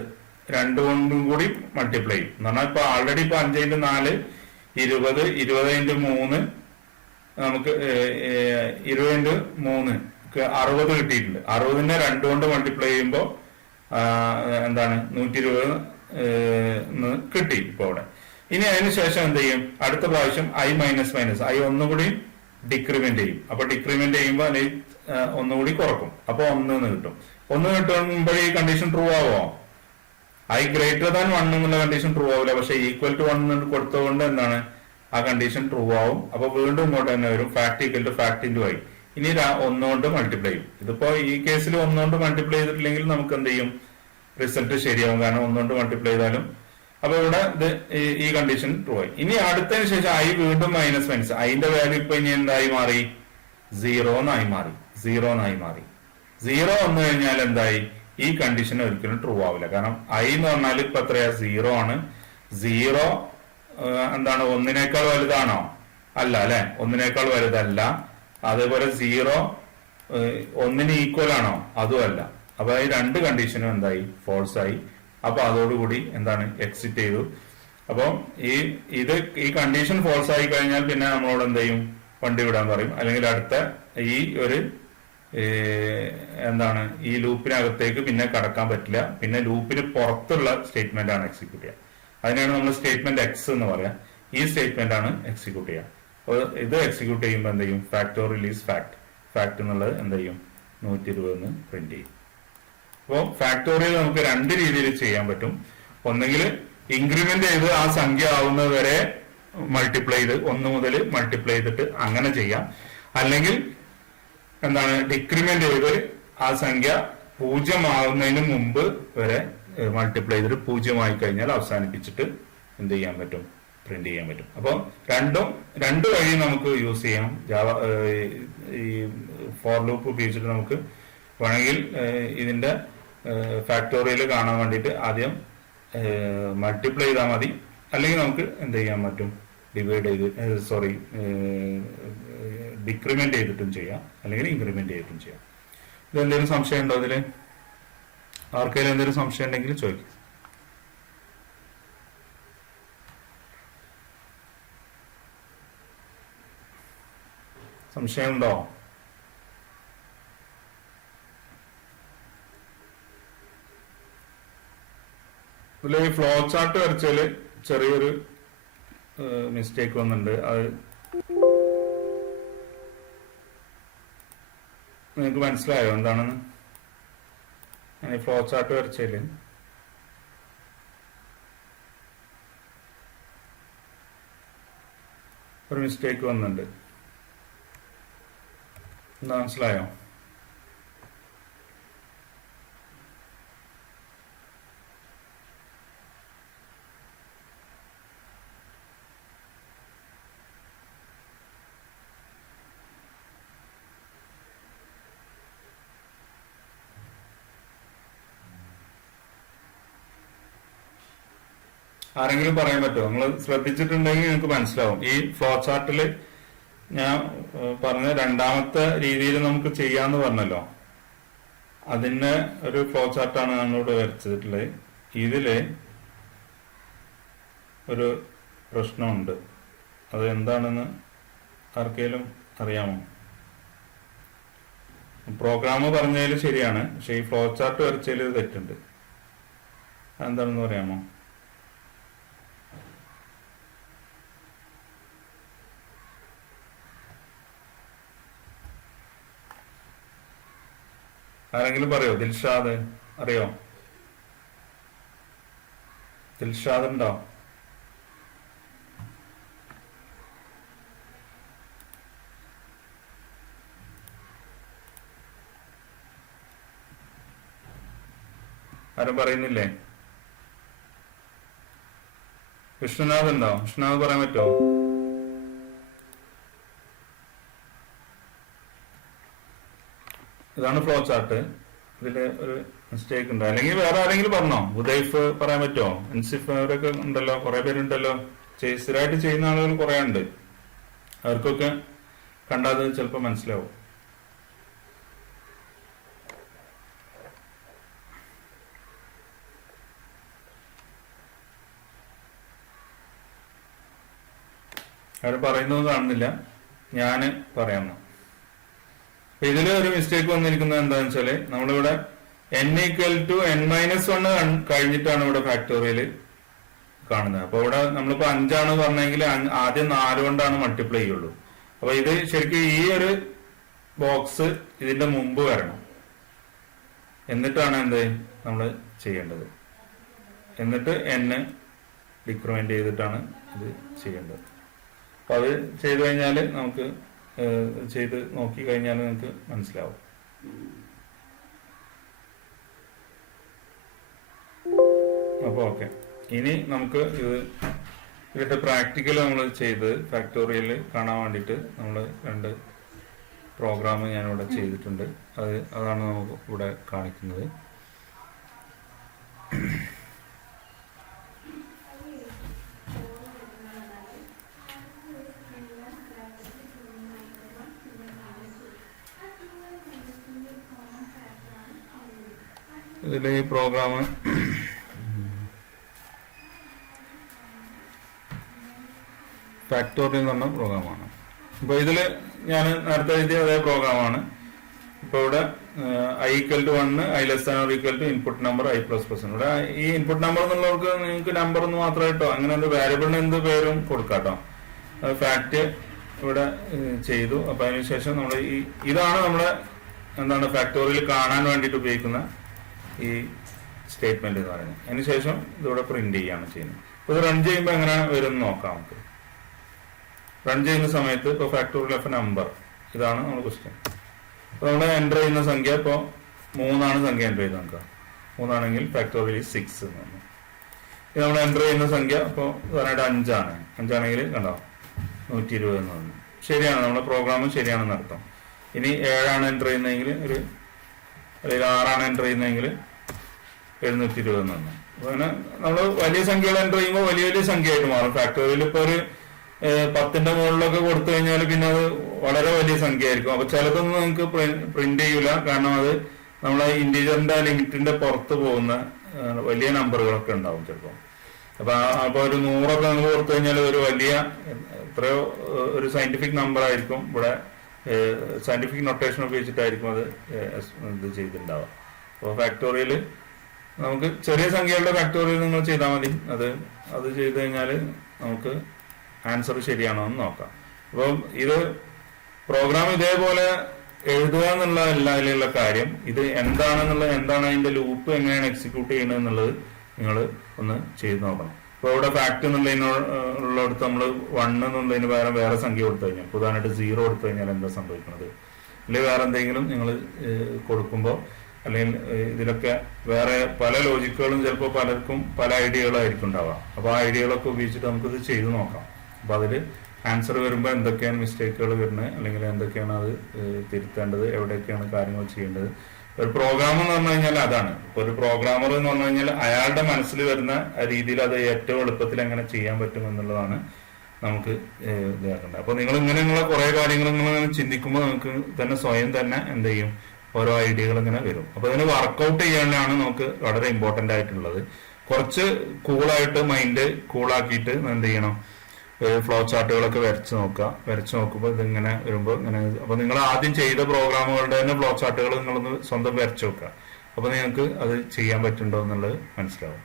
കൊണ്ടും കൂടി മൾട്ടിപ്ലൈ ചെയ്യും എന്ന് പറഞ്ഞാൽ ഇപ്പൊ ഓൾറെഡി ഇപ്പൊ 5 × 4 20, 20 × 3 നമുക്ക് 20 × 3 60 കിട്ടിയിട്ടുണ്ട്. 60നെ 2 കൊണ്ട് മൾട്ടിപ്ലൈ ചെയ്യുമ്പോൾ എന്താണ് 120 കിട്ടി ഇപ്പൊ അവിടെ. ഇനി അതിനുശേഷം എന്ത് ചെയ്യും, അടുത്ത പ്രാവശ്യം ഐ മൈനസ് മൈനസ്, ഐ ഒന്നുകൂടി ഡിക്രിമെന്റ് ചെയ്യും. അപ്പൊ ഡിക്രിമെന്റ് ചെയ്യുമ്പോൾ അതിൽ ഒന്നുകൂടി കുറക്കും, അപ്പൊ 1 എന്ന് കിട്ടും. 1 കിട്ടുമ്പോൾ ഈ കണ്ടീഷൻ ട്രൂ ആവോ, ഐ ഗ്രേറ്റർ ദാൻ 1 എന്നുള്ള കണ്ടീഷൻ ട്രൂ ആവില്ല. പക്ഷെ ഈക്വൽ ടു 1 കൊടുത്തുകൊണ്ട് എന്താണ് ആ കണ്ടീഷൻ ട്രൂ ആവും. അപ്പൊ വീണ്ടും ഇങ്ങോട്ട് തന്നെ വരും, fact equal to fact into I. ഇനി 1 കൊണ്ട് മൾട്ടിപ്ലൈ ചെയ്യും. ഇതിപ്പോ ഈ കേസിൽ 1 കൊണ്ട് മൾട്ടിപ്ലൈ ചെയ്തിട്ടില്ലെങ്കിൽ നമുക്ക് എന്ത് ചെയ്യും, റിസൾട്ട് ശരിയാവും, കാരണം 1 കൊണ്ട് മൾട്ടിപ്ലൈ ചെയ്താലും. അപ്പൊ ഇവിടെ ഈ കണ്ടീഷൻ ട്രൂ ആയി. ഇനി അടുത്തതിന് ശേഷം ഐ വീണ്ടും മൈനസ് മൈനസ്, അതിന്റെ വാല്യൂ ഇപ്പൊ ഇനി എന്തായി മാറി, 0 എന്നായി മാറി. 0 വന്നു കഴിഞ്ഞാൽ എന്തായി, ഈ കണ്ടീഷൻ ഒരിക്കലും ട്രൂ ആവില്ല. കാരണം ഐ എന്ന് പറഞ്ഞാൽ ഇപ്പൊ എത്രയാ, 0 ആണ്. 0 എന്താണ്, 1നേക്കാൾ വലുതാണോ, അല്ല അല്ലെ, 1നേക്കാൾ വലുതല്ല. അതേപോലെ 0 1ന് ഈക്വൽ ആണോ, അതും അല്ല. അപ്പൊ ഈ 2 കണ്ടീഷനും എന്തായി, ഫോൾസ് ആയി അപ്പൊ അതോടുകൂടി എന്താണ് എക്സിറ്റ് ചെയ്തു. അപ്പോൾ ഈ കണ്ടീഷൻ ഫോൾസ് ആയി കഴിഞ്ഞാൽ പിന്നെ നമ്മളോട് എന്ത് ചെയ്യും, വണ്ടി വിടാൻ പറയും. അല്ലെങ്കിൽ അടുത്ത ഈ ഒരു എന്താണ് ഈ ലൂപ്പിനകത്തേക്ക് പിന്നെ കടക്കാൻ പറ്റില്ല. പിന്നെ ലൂപ്പിന് പുറത്തുള്ള സ്റ്റേറ്റ്മെന്റ് ആണ് എക്സിക്യൂട്ട് ചെയ്യുക. അതിനാണ് നമ്മൾ സ്റ്റേറ്റ്മെന്റ് എക്സ് എന്ന് പറയാം. ഈ സ്റ്റേറ്റ്മെന്റ് ആണ് എക്സിക്യൂട്ട് ചെയ്യുക. അപ്പോൾ ഇത് എക്സിക്യൂട്ട് ചെയ്യുമ്പോൾ എന്ത് ചെയ്യും, ഫാക്ടോറിയൽ ഈസ് ഫാക്ട് എന്നുള്ളത് എന്ത് ചെയ്യും, 120 പ്രിന്റ് ചെയ്യും. അപ്പോൾ ഫാക്ടോറിയൽ നമുക്ക് രണ്ട് രീതിയിൽ ചെയ്യാൻ പറ്റും. ഒന്നെങ്കിൽ ഇൻക്രിമെന്റ് ചെയ്ത് ആ സംഖ്യ ആവുന്നത് വരെ മൾട്ടിപ്ലൈ ചെയ്ത് 1 മുതൽ മൾട്ടിപ്ലൈ ചെയ്തിട്ട് അങ്ങനെ ചെയ്യാം. അല്ലെങ്കിൽ എന്താണ് ഡിക്രിമെന്റ് ചെയ്ത് ആ സംഖ്യ 0 ആവുന്നതിന് മുമ്പ് വരെ മൾട്ടിപ്ലൈ ചെയ്തിട്ട് 0 ആയി കഴിഞ്ഞാൽ അവസാനിപ്പിച്ചിട്ട് എന്ത് ചെയ്യാൻ പറ്റും, പ്രിന്റ് ചെയ്യാൻ പറ്റും. അപ്പോൾ രണ്ട് വഴി നമുക്ക് യൂസ് ചെയ്യാം. ഈ ഫോർ ലൂപ്പ് ഉപയോഗിച്ചിട്ട് നമുക്ക് വേണമെങ്കിൽ ഇതിന്റെ ഫാക്ടോറിയൽ കാണാൻ വേണ്ടിയിട്ട് ആദ്യം മൾട്ടിപ്ലൈ ചെയ്താൽ മതി. അല്ലെങ്കിൽ നമുക്ക് എന്ത് ചെയ്യാൻ പറ്റും, ഡിവൈഡ് ചെയ്ത് ഡിക്രിമെന്റ് ചെയ്തിട്ടും ചെയ്യാം, അല്ലെങ്കിൽ ഇൻക്രിമെന്റ് ചെയ്തിട്ടും ചെയ്യാം. ഇതെന്തെങ്കിലും സംശയം ഉണ്ടോ ഇതില്? ആർക്കെങ്കിലും എന്തെങ്കിലും സംശയം ഉണ്ടെങ്കിൽ ചോദിക്കും. സംശയമുണ്ടോ? ഇതിൽ ഈ ഫ്ലോ ചാർട്ട് വരച്ചാല് ചെറിയൊരു മിസ്റ്റേക്ക് വന്നിട്ടുണ്ട്. അത് നിങ്ങൾക്ക് മനസ്സിലായോ എന്താണെന്ന്? ഞാൻ ഈ ഫ്ലോ ചാർട്ട് വരച്ചാല് ഒരു മിസ്റ്റേക്ക് വന്നിട്ടുണ്ട്. എന്താ മനസ്സിലായോ? ആരെങ്കിലും പറയാൻ പറ്റുമോ? നിങ്ങൾ ശ്രദ്ധിച്ചിട്ടുണ്ടെങ്കിൽ നിങ്ങൾക്ക് മനസ്സിലാവും. ഈ ഫ്ലോ ചാർട്ടില് ഞാൻ പറഞ്ഞ രണ്ടാമത്തെ രീതിയിൽ നമുക്ക് ചെയ്യാന്ന് പറഞ്ഞല്ലോ, അതിന് ഒരു ഫ്ലോ ചാർട്ടാണ് നമ്മളിവിടെ വരച്ചിട്ടുള്ളത്. ഇതില് ഒരു പ്രശ്നമുണ്ട്. അത് എന്താണെന്ന് ആർക്കെങ്കിലും അറിയാമോ? പ്രോഗ്രാം പറഞ്ഞതിൽ ശരിയാണ്, പക്ഷെ ഈ ഫ്ലോ ചാർട്ട് വരച്ചതിൽ തെറ്റുണ്ട്. അതെന്താണെന്ന് പറയാമോ? ആരെങ്കിലും പറയോ? ദിൽഷാദ് അറിയോ? ദിൽഷാദ് ഉണ്ടോ? ആരും പറയുന്നില്ലേ? വിഷ്ണുനാഥ് ഉണ്ടോ? വിഷ്ണുനാഥ് പറയാൻ പറ്റുമോ? ഇതാണ് ഫ്ലോ ചാർട്ട്. ഇതില് ഒരു മിസ്റ്റേക്ക് ഉണ്ട്. അല്ലെങ്കിൽ വേറെ ആരെങ്കിലും പറഞ്ഞോ? ഉദയ്ഫ് പറയാൻ പറ്റുമോ? അൻസിഫ് അവരൊക്കെ ഉണ്ടല്ലോ, കുറെ പേരുണ്ടല്ലോ. സ്ഥിരമായിട്ട് ചെയ്യുന്ന ആളുകൾ കുറെ ഉണ്ട്. അവർക്കൊക്കെ കണ്ടാൽ ചിലപ്പോൾ മനസ്സിലാവും. അവർ പറയുന്നത് കാണുന്നില്ല, ഞാന് പറയാം. ഇതില് ഒരു മിസ്റ്റേക്ക് വന്നിരിക്കുന്നത് എന്താണെന്ന് വെച്ചാല്, നമ്മളിവിടെ n=n-1 കഴിഞ്ഞിട്ടാണ് ഇവിടെ ഫാക്ടോറിയൽ കാണുന്നത്. അപ്പൊ ഇവിടെ നമ്മളിപ്പോ 5 പറഞ്ഞെങ്കിൽ ആദ്യം 4 കൊണ്ടാണ് മൾട്ടിപ്ലൈ ചെയ്യുള്ളൂ. അപ്പൊ ഇത് ശരിക്കും ഈ ഒരു ബോക്സ് ഇതിന്റെ മുമ്പ് വരണം, എന്നിട്ടാണ് എന്ത് നമ്മൾ ചെയ്യേണ്ടത്. എന്നിട്ട് n ഡിക്രിമെന്റ് ചെയ്തിട്ടാണ് ഇത് ചെയ്യേണ്ടത്. അപ്പൊ അത് ചെയ്തു കഴിഞ്ഞാൽ നമുക്ക് ചെയ്ത് നോക്കി കഴിഞ്ഞാൽ നിങ്ങൾക്ക് മനസ്സിലാവും. അപ്പോൾ ഓക്കെ, ഇനി നമുക്ക് ഇതിന്റെ പ്രാക്ടിക്കൽ നമ്മൾ ചെയ്ത് ഫാക്ടോറിയൽ കാണാൻ വേണ്ടിയിട്ട് നമ്മൾ 2 പ്രോഗ്രാം ഞാനിവിടെ ചെയ്തിട്ടുണ്ട്. അതാണ് നമുക്ക് ഇവിടെ കാണിക്കുന്നത്. ഇതിൽ ഈ പ്രോഗ്രാം ഫാക്ടോറിയൽ എന്ന് പറഞ്ഞ പ്രോഗ്രാമാണ്. അപ്പോൾ ഇതിൽ ഞാൻ നേരത്തെ എഴുതിയ അതേ പ്രോഗ്രാമാണ്. ഇപ്പോൾ ഇവിടെ i=1, i<= input number i++. ഇവിടെ ഈ ഇൻപുട്ട് നമ്പർ എന്നുള്ളവർക്ക് നിങ്ങൾക്ക് നമ്പർ ഒന്ന് മാത്രമായിട്ടോ അങ്ങനെ ഒരു വേരിയബിളിന് എന്ത് പേരും കൊടുക്കാട്ടോ. ഫാക്ട് ഇവിടെ ചെയ്തു. അപ്പൊ അതിനുശേഷം നമ്മൾ ഇതാണ് നമ്മുടെ എന്താണ് ഫാക്ടോറിയൽ കാണാൻ വേണ്ടിയിട്ട് ഉപയോഗിക്കുന്ന ഈ സ്റ്റേറ്റ്മെന്റ് എന്ന് പറയുന്നത്. അതിനുശേഷം ഇതിവിടെ പ്രിന്റ് ചെയ്യാണ് ചെയ്യുന്നത്. അപ്പൊ ഇത് റൺ ചെയ്യുമ്പോൾ എങ്ങനെ വരും നോക്കാം നമുക്ക്. റൺ ചെയ്യുന്ന സമയത്ത് ഇപ്പോൾ ഫാക്ടോറിയൽ ഓഫ് നമ്പർ ഇതാണ് നമ്മൾ ക്വസ്റ്റ്യൻ. അപ്പോൾ നമ്മൾ എൻ്റർ ചെയ്യുന്ന സംഖ്യ ഇപ്പോൾ 3 സംഖ്യ എൻ്റർ ചെയ്ത് നോക്കുക. 3 ഫാക്ടോറിയൽ 6 എന്ന് പറഞ്ഞു. ഇത് നമ്മൾ എൻ്റർ ചെയ്യുന്ന സംഖ്യ ഇപ്പോൾ ഉദാഹരണമായിട്ട് 5 5 കണ്ടോ 120 എന്ന് പറഞ്ഞു. ശരിയാണ്, നമ്മുടെ പ്രോഗ്രാം ശരിയാണെന്ന് അർത്ഥം. ഇനി 7 എൻ്റർ ചെയ്യുന്നതെങ്കിൽ അല്ലെങ്കിൽ 6 എൻ്റർ ചെയ്യുന്നതെങ്കിൽ 720 എന്ന് പറഞ്ഞു. അങ്ങനെ നമ്മൾ വലിയ സംഖ്യകൾ എൻ്റർ ചെയ്യുമ്പോൾ വലിയ വലിയ സംഖ്യയായിട്ട് മാറും. ഫാക്ടോറിയൽ ഇപ്പോൾ ഒരു 10ന്റെ മുകളിലൊക്കെ കൊടുത്തു കഴിഞ്ഞാൽ പിന്നെ അത് വളരെ വലിയ സംഖ്യ ആയിരിക്കും. അപ്പൊ ചിലതൊന്നും നിങ്ങൾക്ക് പ്രിന്റ് ചെയ്യൂല, കാരണം അത് നമ്മളെ ഇന്റീജറിന്റെ ലിമിറ്റിന്റെ പുറത്ത് പോകുന്ന വലിയ നമ്പറുകളൊക്കെ ഉണ്ടാവും ചിലപ്പോൾ. അപ്പൊ ഒരു 100 നിങ്ങൾ കൊടുത്തു കഴിഞ്ഞാൽ ഒരു വലിയ എത്രയോ ഒരു സയന്റിഫിക് നമ്പർ ആയിരിക്കും. ഇവിടെ സയന്റിഫിക് നൊട്ടേഷൻ ഉപയോഗിച്ചിട്ടായിരിക്കും അത് ഇത് ചെയ്തിട്ടുണ്ടാവുക. അപ്പോൾ ഫാക്ടോറിയൽ നമുക്ക് ചെറിയ സംഖ്യകളുടെ ഫാക്ടോറിയൽ നിങ്ങൾ ചെയ്താൽ മതി. അത് ചെയ്ത് കഴിഞ്ഞാൽ നമുക്ക് ആൻസർ ശരിയാണോ എന്ന് നോക്കാം. അപ്പം ഇത് പ്രോഗ്രാം ഇതേപോലെ എഴുതുക എന്നുള്ളതല്ല അതിലുള്ള കാര്യം. ഇത് എന്താണ് അതിന്റെ ലൂപ്പ് എങ്ങനെയാണ് എക്സിക്യൂട്ട് ചെയ്യുന്നത് എന്നുള്ളത് നിങ്ങൾ ഒന്ന് ചെയ്ത് നോക്കണം. ഇപ്പൊ ഇവിടെ ഫാക്ട് എന്നുള്ളതിനുള്ളിടത്ത് നമ്മൾ 1 എന്നുള്ളതിന് പകരം വേറെ സംഖ്യ കൊടുത്തു കഴിഞ്ഞാൽ, ഉദാഹരണമായിട്ട് 0 കൊടുത്തു കഴിഞ്ഞാൽ എന്താ സംഭവിക്കുന്നത്, അല്ലെങ്കിൽ വേറെ എന്തെങ്കിലും നിങ്ങൾ കൊടുക്കുമ്പോൾ, അല്ലെങ്കിൽ ഇതിലൊക്കെ വേറെ പല ലോജിക്കുകളും ചിലപ്പോൾ പലർക്കും പല ഐഡിയകളായിരിക്കും ഉണ്ടാവാം. അപ്പൊ ആ ഐഡിയകളൊക്കെ ഉപയോഗിച്ചിട്ട് നമുക്കിത് ചെയ്ത് നോക്കാം. അപ്പൊ അതിൽ ആൻസർ വരുമ്പോൾ എന്തൊക്കെയാണ് മിസ്റ്റേക്കുകൾ വരുന്നത്, അല്ലെങ്കിൽ എന്തൊക്കെയാണ് അത് തിരുത്തേണ്ടത്, എവിടെയൊക്കെയാണ് കാര്യങ്ങൾ ചെയ്യേണ്ടത്. ഒരു പ്രോഗ്രാം എന്ന് പറഞ്ഞു കഴിഞ്ഞാൽ അതാണ്. ഇപ്പൊ ഒരു പ്രോഗ്രാമർ എന്ന് പറഞ്ഞു കഴിഞ്ഞാൽ അയാളുടെ മനസ്സിൽ വരുന്ന രീതിയിൽ അത് ഏറ്റവും എളുപ്പത്തിൽ എങ്ങനെ ചെയ്യാൻ പറ്റും എന്നുള്ളതാണ് നമുക്ക് ഇതാക്കേണ്ടത്. അപ്പൊ നിങ്ങൾ ഇങ്ങനെയുള്ള കുറെ കാര്യങ്ങൾ നിങ്ങൾ ചിന്തിക്കുമ്പോൾ നമുക്ക് തന്നെ സ്വയം തന്നെ എന്ത് ചെയ്യും, ഓരോ ഐഡിയകൾ ഇങ്ങനെ വരും. അപ്പൊ അതിന് വർക്കൗട്ട് ചെയ്യാനാണ് നമുക്ക് വളരെ ഇമ്പോർട്ടന്റ് ആയിട്ടുള്ളത്. കുറച്ച് കൂളായിട്ട് മൈൻഡ് കൂളാക്കിയിട്ട് എന്ത് ചെയ്യണം, ഫ്ലോ ചാർട്ടുകളൊക്കെ വരച്ച് നോക്കുമ്പോൾ ഇതിങ്ങനെ വരുമ്പോൾ ഇങ്ങനെ. അപ്പൊ നിങ്ങൾ ആദ്യം ചെയ്ത പ്രോഗ്രാമുകളുടെ തന്നെ ഫ്ലോ ചാർട്ടുകൾ നിങ്ങളൊന്ന് സ്വന്തം വരച്ച് നോക്കുക. അപ്പൊ നിങ്ങൾക്ക് അത് ചെയ്യാൻ പറ്റുന്നുണ്ടോ എന്നുള്ളത് മനസ്സിലാവും.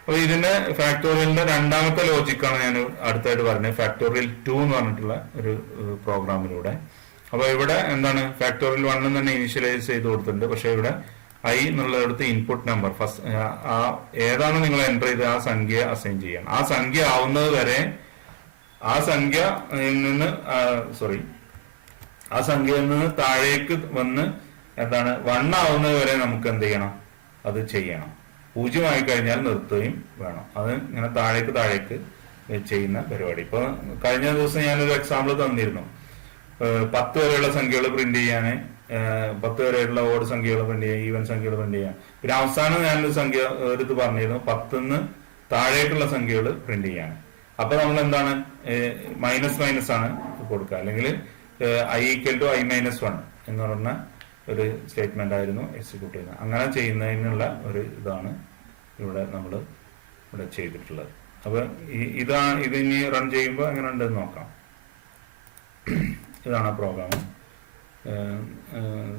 അപ്പൊ ഇതിന്റെ ഫാക്ടോറിയലിന്റെ രണ്ടാമത്തെ ലോജിക്കാണ് ഞാൻ അടുത്തായിട്ട് പറഞ്ഞത്, ഫാക്ടോറിയൽ 2 എന്ന് പറഞ്ഞിട്ടുള്ള ഒരു പ്രോഗ്രാമിലൂടെ. അപ്പൊ ഇവിടെ എന്താണ്, ഫാക്ടോറിയൽ 1 തന്നെ ഇനിഷ്യലൈസ് ചെയ്ത് കൊടുത്തിട്ടുണ്ട്. പക്ഷെ ഇവിടെ i എന്നുള്ളടത്ത് ഇൻപുട്ട് നമ്പർ ഫസ്റ്റ് ഏതാണ് നിങ്ങൾ എൻ്റർ ചെയ്ത് ആ സംഖ്യ അസൈൻ ചെയ്യണം. ആ സംഖ്യ ആവുന്നത് വരെ ആ സംഖ്യയിൽ നിന്ന് താഴേക്ക് വന്ന് എന്താണ് 1 ആവുന്നത് വരെ നമുക്ക് എന്ത് ചെയ്യണം, അത് ചെയ്യണം. 0 ആയി കഴിഞ്ഞാൽ നിർത്തുകയും വേണം. അത് ഇങ്ങനെ താഴേക്ക് ചെയ്യുന്ന പരിപാടി. ഇപ്പൊ കഴിഞ്ഞ ദിവസം ഞാനൊരു എക്സാമ്പിൾ തന്നിരുന്നു. 10 വരെയുള്ള സംഖ്യകൾ പ്രിന്റ് ചെയ്യാൻ, 10 വരെയുള്ള ഓഡ് സംഖ്യകൾ പ്രിന്റ് ചെയ്യാൻ, ഈവൻ സംഖ്യകൾ പ്രിന്റ് ചെയ്യാൻ. പിന്നെ അവസാനം ഞാനൊരു സംഖ്യ ഇത് പറഞ്ഞിരുന്നു, 10ന്ന് താഴേക്കുള്ള സംഖ്യകൾ പ്രിന്റ് ചെയ്യാൻ. അപ്പൊ നമ്മൾ എന്താണ് മൈനസ് ആണ് കൊടുക്കുക, അല്ലെങ്കിൽ i=i-1 എന്ന് പറഞ്ഞ ഒരു സ്റ്റേറ്റ്മെന്റ് ആയിരുന്നു എക്സിക്യൂട്ട് ചെയ്യുന്നത്. അങ്ങനെ ചെയ്യുന്നതിനുള്ള ഒരു ഇതാണ് നമ്മൾ ഇവിടെ ചെയ്തിട്ടുള്ളത്. അപ്പൊ ഇത് ഇനി റൺ ചെയ്യുമ്പോൾ എങ്ങനെ ഉണ്ടെന്ന് നോക്കാം. ഇതാണ് ആ പ്രോഗ്രാം.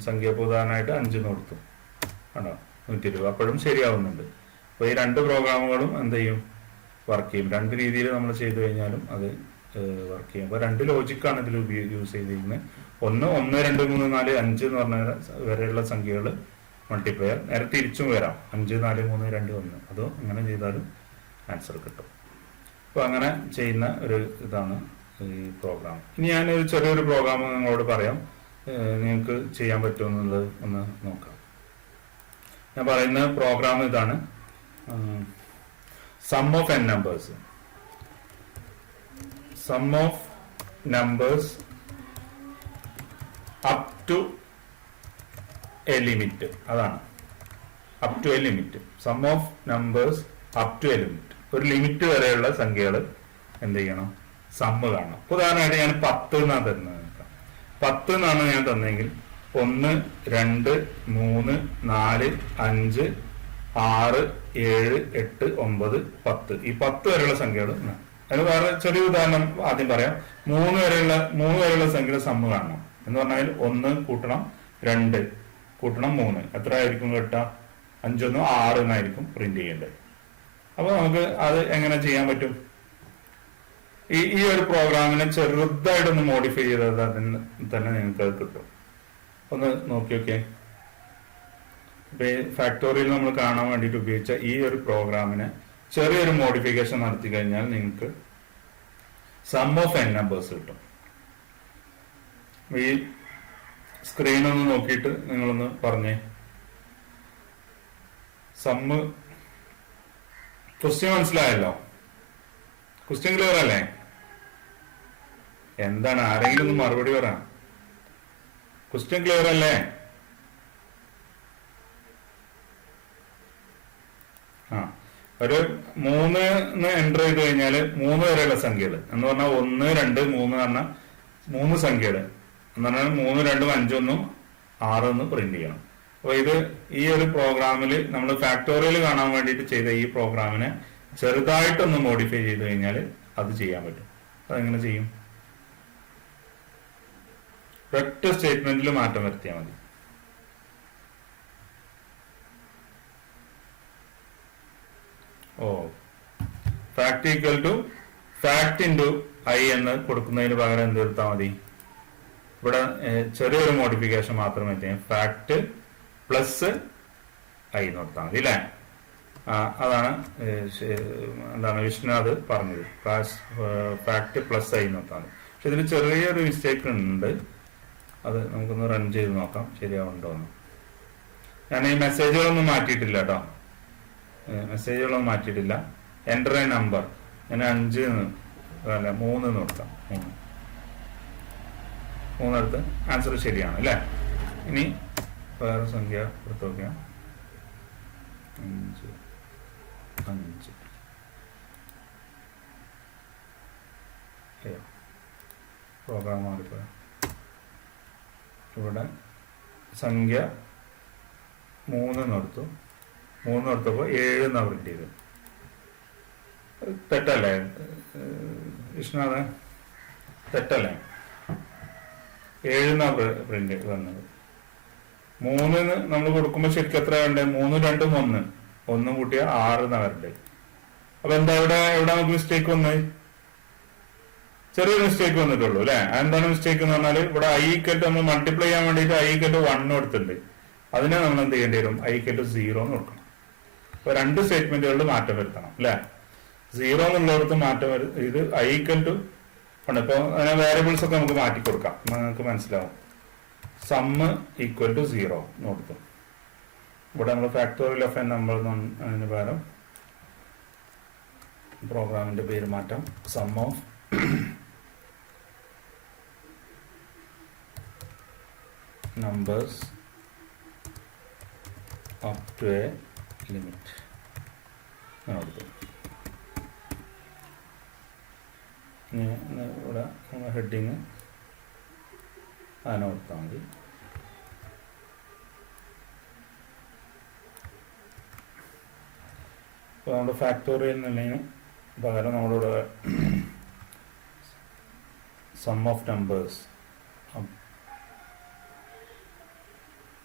സംഖ്യ ഉദാഹരണമായിട്ട് 5 കൊടുത്തു, കണ്ടോ 120. അപ്പോഴും ശരിയാവുന്നുണ്ട്. അപ്പോൾ ഈ 2 പ്രോഗ്രാമുകളും എന്ത് ചെയ്യും, വർക്ക് ചെയ്യും. 2 രീതിയിൽ നമ്മൾ ചെയ്തു കഴിഞ്ഞാലും അത് വർക്ക് ചെയ്യും. അപ്പോൾ 2 ലോജിക്കാണ് ഇതിൽ യൂസ് ചെയ്തിരിക്കുന്നത്. 1 1 2 3 4 5 എന്ന് പറഞ്ഞ വരെയുള്ള സംഖ്യകൾ മൾട്ടിപ്ലയർ. നേരെ തിരിച്ചും വരാം, 5 4 3 2 1. അതോ അങ്ങനെ ചെയ്താലും ആൻസർ കിട്ടും. അപ്പോൾ അങ്ങനെ ചെയ്യുന്ന ഒരു ഇതാണ് ഈ പ്രോഗ്രാം. ഇനി ഞാനൊരു ചെറിയൊരു പ്രോഗ്രാം നിങ്ങളോട് പറയാം, നിങ്ങൾക്ക് ചെയ്യാൻ പറ്റുമെന്നുള്ളത് ഒന്ന് നോക്കാം. ഞാൻ പറയുന്ന പ്രോഗ്രാം ഇതാണ്. Sum of n numbers up to a limit. അതാണ് up to a limit. Sum of numbers up to a limit. ഒരു ലിമിറ്റ് വരെയുള്ള സംഖ്യകൾ എന്ത് ചെയ്യണം, സമ്മ് കാണണം. ഉദാഹരണമായിട്ട് ഞാൻ 10 എന്നാണ് തരുന്നത്. 10 എന്നാണ് ഞാൻ തന്നെങ്കിൽ 1 2 3 4 5 6 7 8 9 10 ഈ 10 വരെയുള്ള സംഖ്യകൾ അതിന് വേറെ ചെറിയ ഉദാഹരണം ആദ്യം പറയാം. മൂന്ന് വരെയുള്ള സംഖ്യയുടെ സമ്മ് കാണണം എന്ന് പറഞ്ഞാൽ 1 കൂട്ടണം 2 കൂട്ടണം 3 എത്ര ആയിരിക്കും കിട്ടുക? 5 1 6 എന്നായിരിക്കും പ്രിന്റ് ചെയ്യേണ്ടത്. അപ്പൊ നമുക്ക് അത് എങ്ങനെ ചെയ്യാൻ പറ്റും? ഈ ഒരു പ്രോഗ്രാമിനെ ചെറുതായിട്ടൊന്ന് മോഡിഫൈ ചെയ്തത് അതിന് തന്നെ നിങ്ങൾക്ക് അത് കിട്ടും. ഒന്ന് നോക്കി നോക്കിയേ. ഇപ്പൊ ഈ ഫാക്ടോറിയൽ നമ്മൾ കാണാൻ വേണ്ടിയിട്ട് ഉപയോഗിച്ച ഈ ഒരു പ്രോഗ്രാമിനെ ചെറിയൊരു മോഡിഫിക്കേഷൻ നടത്തി കഴിഞ്ഞാൽ നിങ്ങൾക്ക് സം ഓഫ് n നമ്പേഴ്സ് കിട്ടും. ഈ സ്ക്രീൻ ഒന്ന് നോക്കിയിട്ട് നിങ്ങളൊന്ന് പറഞ്ഞേ. സമ്മ് ക്വസ്റ്റ്യൻ മനസ്സിലായല്ലോ? ക്വസ്റ്റ്യൻ ക്ലിയർ അല്ലേ? എന്താണ്, ആരെങ്കിലും ഒന്ന് മറുപടി പറയാം. ക്വസ്റ്റ്യൻ ക്ലിയർ അല്ലേ? ആ, ഒരു 3 എൻ്റർ ചെയ്ത് കഴിഞ്ഞാൽ 3 വരെയുള്ള സംഖ്യകൾ എന്ന് പറഞ്ഞാൽ 1 2 3 പറഞ്ഞ 3 സംഖ്യകൾ എന്ന് പറഞ്ഞാൽ 3 2 5 1 6 എന്ന് പ്രിന്റ് ചെയ്യണം. അപ്പൊ ഇത് ഈ ഒരു പ്രോഗ്രാമിൽ നമ്മൾ ഫാക്ടോറിയൽ കാണാൻ വേണ്ടിയിട്ട് ചെയ്ത ഈ പ്രോഗ്രാമിനെ ചെറുതായിട്ടൊന്ന് മോഡിഫൈ ചെയ്ത് കഴിഞ്ഞാൽ അത് ചെയ്യാൻ പറ്റും. അതെങ്ങനെ ചെയ്യും? ഒറ്റ സ്റ്റേറ്റ്മെന്റിൽ മാറ്റം വരുത്തിയാൽ മതി. Fact equal to fact into I എന്ന് കൊടുക്കുന്നതിന് പകരം എന്ത് എടുത്താൽ മതി? ഇവിടെ ചെറിയൊരു മോഡിഫിക്കേഷൻ മാത്രമേ ചെയ്യാം. ഫാക്ട് പ്ലസ് ഐ എന്ന് കൊടുത്താൽ മതി അല്ലേ? അതാണ് എന്താണ് വിഷ്ണു അത് പറഞ്ഞത്. ഫാക്ട് പ്ലസ് ഐ എന്ന് കൊടുത്താൽ മതി. പക്ഷെ ഇതിൽ ചെറിയൊരു മിസ്റ്റേക്ക് ഉണ്ട്. അത് നമുക്കൊന്ന് റൺ ചെയ്ത് നോക്കാം ശരിയാവുണ്ടോ എന്ന്. ഞാൻ ഈ മെസ്സേജുകളൊന്നും മാറ്റിയിട്ടില്ല കേട്ടോ. മെസ്സേജുകളൊന്നും മാറ്റിയിട്ടില്ല. എൻ്റർ എ നമ്പർ ഞാൻ 5 അല്ല 3 എന്ന് കൊടുക്കാം. 3 എടുത്ത് ആൻസർ ശരിയാണ് അല്ലേ? ഇനി വേറെ സംഖ്യ കൊടുത്ത് നോക്കാം. 5 പ്രോഗ്രാം മാറിപ്പോയ ഇവിടെ സംഖ്യ 3 എടുത്തു. 3 എടുത്തപ്പോൾ 7 എന്നാണ് പ്രിന്റ് ചെയ്തത്. തെറ്റല്ലേ വിഷ്ണുനാഥ്? തെറ്റല്ലേ? 7 എന്നാണ് പ്രിന്റ് വന്നത്. 3 നമ്മൾ കൊടുക്കുമ്പോൾ ശരിക്കും എത്ര വേണ്ടേ? 3 2 1 1 കൂട്ടിയ 6 എന്നാ വരണ്ടേ. അപ്പൊ എന്താ എവിടെ നമുക്ക് മിസ്റ്റേക്ക് വന്നത്? ചെറിയൊരു മിസ്റ്റേക്ക് വന്നിട്ടുള്ളൂ അല്ലെ? എന്താണ് മിസ്റ്റേക്ക് എന്ന് പറഞ്ഞാൽ ഇവിടെ ഐ ഈക്വൽ ടു നമ്മൾ മൾട്ടിപ്ലൈ ചെയ്യാൻ വേണ്ടിയിട്ട് ഐ ഈക്വൽ ടു 1 കൊടുത്തിട്ടുണ്ട്. അതിനെ നമ്മൾ എന്ത് ചെയ്യേണ്ടി വരും? ഐ ഈക്വൽ ടു 0 എന്ന് കൊടുക്കണം. അപ്പൊ 2 സ്റ്റേറ്റ്മെന്റുകളിൽ മാറ്റം വരുത്തണം അല്ലെ? 0 എന്നുള്ളിടത്ത് മാറ്റം ഇത് ഐ ഈക്വൽ ടു ഉണ്ട്. ഇപ്പൊ അതിനെ വേരിയബിൾസ് ഒക്കെ നമുക്ക് മാറ്റി കൊടുക്കാം. നിങ്ങൾക്ക് മനസ്സിലാവും. സമ്മ് ഈക്വൽ ടു 0 എന്ന് കൊടുത്തു. ഇവിടെ നമ്മൾ ഫാക്ടോറിയൽ ഓഫ് എൻ നമ്പർ അതിന് പകരം പ്രോഗ്രാമിന്റെ പേര് മാറ്റാം. Sum of numbers up to a limit. ഇവിടെ ഹെഡിങ് അതിനെ കൊടുത്താൽ മതി. ഇപ്പോൾ നമ്മുടെ ഫാക്ടോറിയൽ എന്നുള്ളതിന് പകരം നമ്മളിവിടെ sum of numbers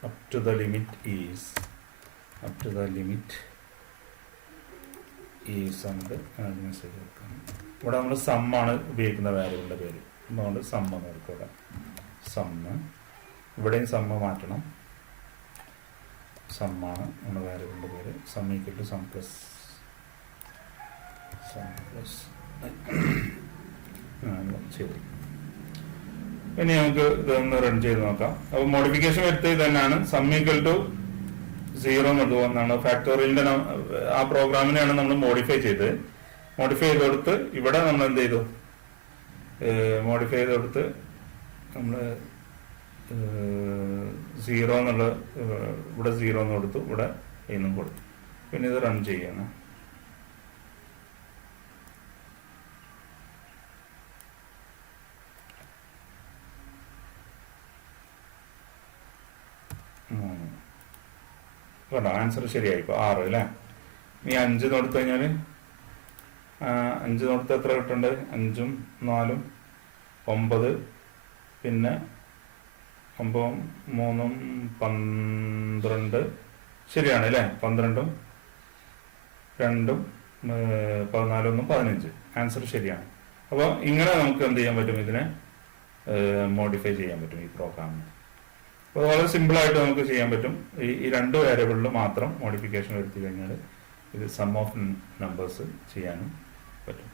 up to the limit is എന്നത് മെസ്സേജ് കൊടുക്കണം. ഇവിടെ നമ്മൾ സമ്മാണ് ഉപയോഗിക്കുന്ന വാല്യൂവിൻ്റെ പേര്. അതുകൊണ്ട് സമ്മ് എന്ന് കൊടുക്കുക. സമ്മ് ഇവിടെയും സമ്മ് മാറ്റണം. സമ്മാണ് നമ്മുടെ വാല്യൂവിൻ്റെ പേര്. Sum equal to sum plus ശരി. ഇനി നമുക്ക് ഇതൊന്ന് റൺ ചെയ്ത് നോക്കാം. അപ്പൊ മോഡിഫിക്കേഷൻ വരുത്തിയത് തന്നെയാണ്. സം ഈക്വൽ ടു 0 എന്നുള്ളതാണ് ഫാക്ടോറിയലിന്റെ ആ പ്രോഗ്രാമിനെയാണ് നമ്മൾ മോഡിഫൈ ചെയ്തത്. മോഡിഫൈ ചെയ്ത് കൊടുത്ത് ഇവിടെ നമ്മൾ എന്ത് ചെയ്തു? മോഡിഫൈ ചെയ്ത് കൊടുത്ത് നമ്മൾ 0 എന്നുള്ള ഇവിടെ 0 എന്ന് കൊടുത്തു. ഇവിടെ എന്നും കൊടുത്തു. പിന്നെ ഇത് റൺ ചെയ്യണം. കേട്ടോ, ആൻസർ ശരിയായിപ്പോ 6 അല്ലേ? നീ 5 കൊടുത്തു കഴിഞ്ഞാൽ 5 നോട്ട് എത്ര കിട്ടേണ്ടത്? 5ഉം 4ഉം 9, പിന്നെ 9ഉം 3ഉം 12. ശരിയാണ് അല്ലേ? 12ഉം 2ഉം 14 15. ആൻസർ ശരിയാണ്. അപ്പോൾ ഇങ്ങനെ നമുക്ക് എന്ത് ചെയ്യാൻ പറ്റും? ഇതിനെ മോഡിഫൈ ചെയ്യാൻ പറ്റും ഈ പ്രോഗ്രാമിന്. അപ്പോൾ വളരെ സിമ്പിളായിട്ട് നമുക്ക് ചെയ്യാൻ പറ്റും. ഈ 2 വേരിയബിളിൽ മാത്രം മോഡിഫിക്കേഷൻ വരുത്തി കഴിഞ്ഞാൽ ഇത് സം ഓഫ് നമ്പേഴ്സ് ചെയ്യാനും പറ്റും.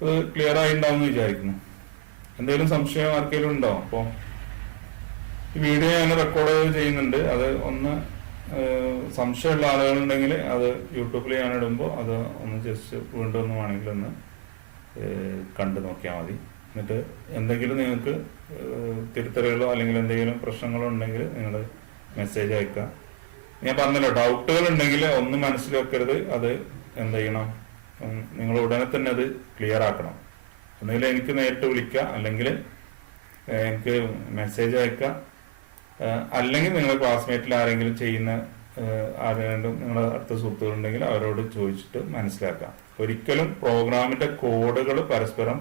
ഇത് ക്ലിയർ ആയി ഉണ്ടാവും എന്ന് വിചാരിക്കുന്നു. എന്തെങ്കിലും സംശയം ആർക്കെങ്കിലും ഉണ്ടോ? അപ്പോൾ ഈ വീഡിയോ ഞാൻ റെക്കോർഡ് ചെയ്യുന്നുണ്ട്. അത് ഒന്ന് സംശയമുള്ള ആളുകളുണ്ടെങ്കിൽ അത് യൂട്യൂബിൽ ഞാൻ ഇടുമ്പോൾ അത് ഒന്ന് ജസ്റ്റ് വീണ്ടും ഒന്ന് വേണമെങ്കിൽ ഒന്ന് കണ്ടു നോക്കിയാൽ മതി. എന്നിട്ട് എന്തെങ്കിലും നിങ്ങൾക്ക് തിരുത്തലുകളോ അല്ലെങ്കിൽ എന്തെങ്കിലും പ്രശ്നങ്ങളോ ഉണ്ടെങ്കിൽ നിങ്ങൾ മെസ്സേജ് അയക്കുക. ഞാൻ പറഞ്ഞല്ലോ, ഡൗട്ടുകൾ ഉണ്ടെങ്കിൽ ഒന്നും മനസ്സിൽ വെക്കരുത്. അത് എന്ത് ചെയ്യണം? നിങ്ങൾ ഉടനെ തന്നെ അത് ക്ലിയർ ആക്കണം. ഒന്നുകിൽ എനിക്ക് നേരിട്ട് വിളിക്കുക, അല്ലെങ്കിൽ എനിക്ക് മെസ്സേജ് അയക്കുക, അല്ലെങ്കിൽ നിങ്ങൾ ക്ലാസ്മേറ്റിൽ ആരെങ്കിലും ചെയ്യുന്ന ആരെങ്കിലും നിങ്ങളുടെ അടുത്ത സുഹൃത്തുക്കളുണ്ടെങ്കിൽ അവരോട് ചോദിച്ചിട്ട് മനസ്സിലാക്കാം. ഒരിക്കലും പ്രോഗ്രാമിന്റെ കോഡുകൾ പരസ്പരം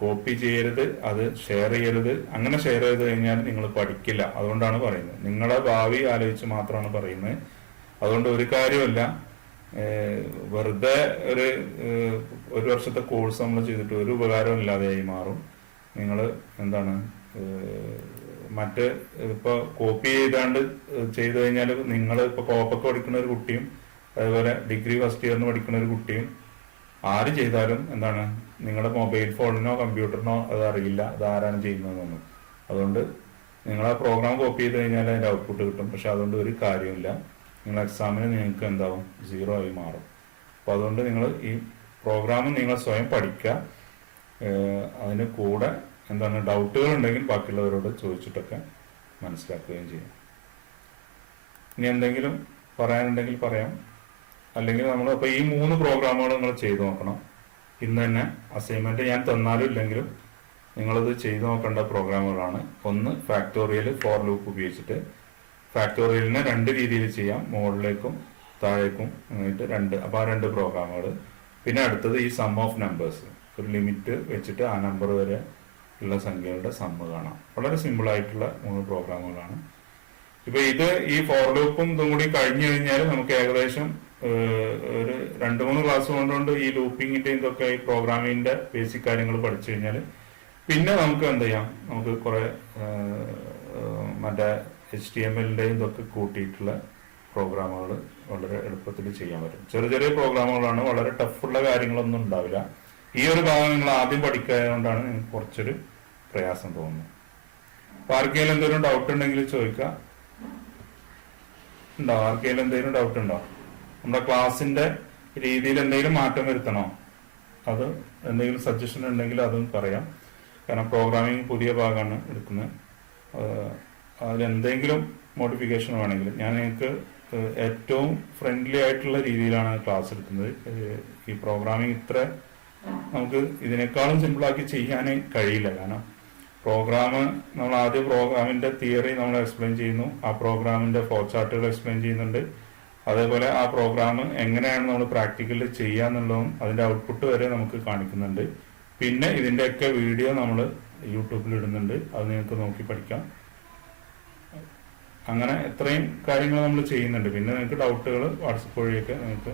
കോപ്പി ചെയ്യരുത്, അത് ഷെയർ ചെയ്യരുത്. അങ്ങനെ ഷെയർ ചെയ്ത് കഴിഞ്ഞാൽ നിങ്ങൾ പഠിക്കില്ല. അതുകൊണ്ടാണ് പറയുന്നത്. നിങ്ങളുടെ ഭാവി ആലോചിച്ച് മാത്രമാണ് പറയുന്നത്. അതുകൊണ്ട് ഒരു കാര്യമല്ല, വെറുതെ ഒരു വർഷത്തെ കോഴ്സ് നമ്മൾ ചെയ്തിട്ട് ഒരു ഉപകാരം ഇല്ലാതെയായി മാറും. നിങ്ങൾ എന്താണ് മറ്റ് ഇപ്പൊ കോപ്പി ചെയ്താണ്ട് ചെയ്തു കഴിഞ്ഞാൽ നിങ്ങൾ ഇപ്പൊ കോപ്പൊക്കെ പഠിക്കുന്ന ഒരു കുട്ടിയും അതേപോലെ ഡിഗ്രി ഫസ്റ്റ് ഇയറിന് പഠിക്കുന്ന ഒരു കുട്ടിയും ആര് ചെയ്താലും എന്താണ് നിങ്ങളുടെ മൊബൈൽ ഫോണിനോ കമ്പ്യൂട്ടറിനോ അത് അറിയില്ല അത് ആരാണ് ചെയ്യുന്നതെന്നൊന്നും. അതുകൊണ്ട് നിങ്ങൾ ആ പ്രോഗ്രാം കോപ്പി ചെയ്ത് കഴിഞ്ഞാൽ അതിന്റെ ഔട്ട്പുട്ട് കിട്ടും. പക്ഷെ അതുകൊണ്ട് ഒരു കാര്യമില്ല. നിങ്ങൾ എക്സാമിന് നിങ്ങൾക്ക് എന്താവും? 0 ആയി മാറും. അപ്പോൾ അതുകൊണ്ട് നിങ്ങൾ ഈ പ്രോഗ്രാം നിങ്ങൾ സ്വയം പഠിക്കുക. അതിന് കൂടെ എന്താണ് ഡൗട്ടുകൾ ഉണ്ടെങ്കിൽ ബാക്കിയുള്ളവരോട് ചോദിച്ചിട്ടൊക്കെ മനസ്സിലാക്കുകയും ചെയ്യും. ഇനി എന്തെങ്കിലും പറയാനുണ്ടെങ്കിൽ പറയാം. അല്ലെങ്കിൽ നമ്മൾ അപ്പോൾ ഈ 3 പ്രോഗ്രാമുകൾ നിങ്ങൾ ചെയ്തു നോക്കണം. ഇന്ന് തന്നെ അസൈൻമെന്റ് ഞാൻ തന്നാലും ഇല്ലെങ്കിലും നിങ്ങളത് ചെയ്തു നോക്കേണ്ട പ്രോഗ്രാമുകളാണ്. ഒന്ന് ഫാക്ടോറിയൽ ഫോർ ലൂപ്പ് ഉപയോഗിച്ചിട്ട്. ഫാക്ടോറിയലിനെ 2 രീതിയിൽ ചെയ്യാം, മുകളിലേക്കും താഴേക്കും എന്നിട്ട് 2. അപ്പോൾ ആ 2 പ്രോഗ്രാമുകൾ. പിന്നെ അടുത്തത് ഈ സം ഓഫ് നമ്പേഴ്സ്, ഒരു ലിമിറ്റ് വെച്ചിട്ട് ആ നമ്പർ വരെ ഉള്ള സംഖ്യകളുടെ സമ്മ് കാണാം. വളരെ സിമ്പിൾ ആയിട്ടുള്ള 3 പ്രോഗ്രാമുകളാണ്. ഇപ്പൊ ഈ ഫോർ ലൂപ്പും ഇതും കൂടി കഴിഞ്ഞു കഴിഞ്ഞാൽ നമുക്ക് ഏകദേശം ഒരു 2-3 ക്ലാസ് കൊണ്ടുകൊണ്ട് ഈ ലൂപ്പിങ്ങിന്റെ ഇതൊക്കെ ഈ പ്രോഗ്രാമിങ്ങിന്റെ ബേസിക് കാര്യങ്ങൾ പഠിച്ചു കഴിഞ്ഞാൽ പിന്നെ നമുക്ക് എന്ത് ചെയ്യാം? നമുക്ക് കുറെ മറ്റേ HTML ഇതൊക്കെ കൂട്ടിയിട്ടുള്ള പ്രോഗ്രാമുകൾ വളരെ എളുപ്പത്തിൽ ചെയ്യാൻ പറ്റും. ചെറിയ പ്രോഗ്രാമുകളാണ്. വളരെ ടഫുള്ള കാര്യങ്ങളൊന്നും ഉണ്ടാവില്ല. ഈ ഒരു ഭാഗം നിങ്ങൾ ആദ്യം പഠിക്കാതുകൊണ്ടാണ് നിങ്ങൾക്ക് കുറച്ചൊരു പ്രയാസം തോന്നുന്നത്. അപ്പൊ ആർക്കെങ്കിലും എന്തെങ്കിലും ഡൗട്ട് ഉണ്ടെങ്കിൽ ചോദിക്കുക. ഉണ്ടോ? ആർക്കെങ്കിലും എന്തെങ്കിലും ഡൗട്ട് ഉണ്ടോ? നമ്മുടെ ക്ലാസിന്റെ രീതിയിൽ എന്തെങ്കിലും മാറ്റം വരുത്തണോ? അത് എന്തെങ്കിലും സജഷൻ ഉണ്ടെങ്കിൽ അതും പറയാം. കാരണം പ്രോഗ്രാമിംഗ് പുതിയ ഭാഗമാണ് എടുക്കുന്നത്. അതിലെന്തെങ്കിലും മോഡിഫിക്കേഷൻ വേണമെങ്കിൽ ഞാൻ നിങ്ങൾക്ക് ഏറ്റവും ഫ്രണ്ട്ലി ആയിട്ടുള്ള രീതിയിലാണ് ക്ലാസ് എടുക്കുന്നത്. ഈ പ്രോഗ്രാമിംഗ് ഇത്ര നമുക്ക് ഇതിനേക്കാളും സിമ്പിളാക്കി ചെയ്യാൻ കഴിയില്ല. കാരണം പ്രോഗ്രാം നമ്മൾ ആദ്യം പ്രോഗ്രാമിന്റെ തിയറി നമ്മൾ എക്സ്പ്ലെയിൻ ചെയ്യുന്നു, ആ പ്രോഗ്രാമിന്റെ ഫ്ലോ ചാർട്ടുകൾ എക്സ്പ്ലെയിൻ ചെയ്യുന്നുണ്ട്, അതേപോലെ ആ പ്രോഗ്രാം എങ്ങനെയാണ് നമ്മൾ പ്രാക്ടിക്കലിൽ ചെയ്യാന്നുള്ളതും അതിന്റെ ഔട്ട്പുട്ട് വരെ നമുക്ക് കാണിക്കുന്നുണ്ട്. പിന്നെ ഇതിന്റെയൊക്കെ വീഡിയോ നമ്മൾ യൂട്യൂബിൽ ഇടുന്നുണ്ട്, അത് നിങ്ങൾക്ക് നോക്കി പഠിക്കാം. അങ്ങനെ ഇത്രയും കാര്യങ്ങൾ നമ്മൾ ചെയ്യുന്നുണ്ട്. പിന്നെ നിങ്ങൾക്ക് ഡൗട്ടുകൾ വാട്സപ്പ് വഴിയൊക്കെ നിങ്ങൾക്ക്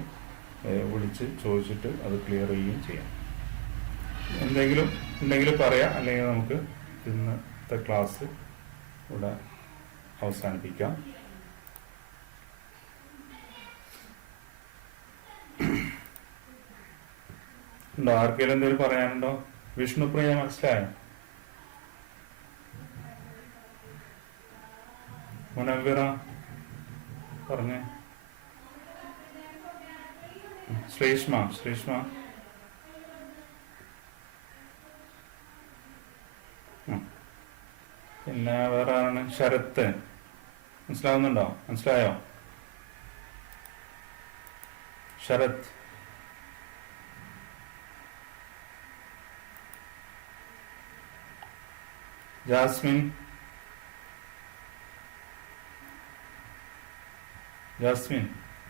വിളിച്ച് ചോദിച്ചിട്ട് അത് ക്ലിയർ ചെയ്യുകയും ചെയ്യാം. എന്തെങ്കിലും ഉണ്ടെങ്കിൽ പറയാം, അല്ലെങ്കിൽ നമുക്ക് ഇന്നത്തെ ക്ലാസ് ഇവിടെ അവസാനിപ്പിക്കാം. ഉണ്ടോ? ആർക്കെങ്കിലും എന്തെങ്കിലും പറയാനുണ്ടോ? വിഷ്ണുപ്രിയ മനസ്സിലായോ? മുനവ്വിറ പറഞ്ഞേ. ശ്രീഷ്മ പിന്നെ വേറെ ആരാണ്? ശരത്ത് മനസ്സിലാവുന്നുണ്ടോ? മനസ്സിലായോ? ശരത്. ജാസ്മിൻ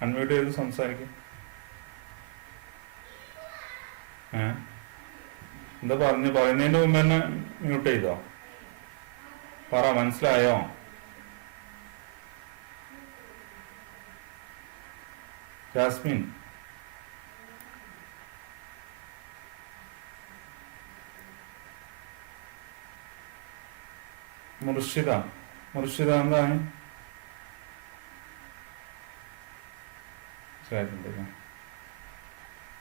അൺമ്യൂട്ട് ചെയ്ത് സംസാരിക്കും. ഏ എന്താ പറയുന്നതിന്റെ മുമ്പ് തന്നെ മ്യൂട്ട് ചെയ്തോ? പറ, മനസ്സിലായോ? ജാസ്മിൻ, മുർഷിദ എന്താണ്?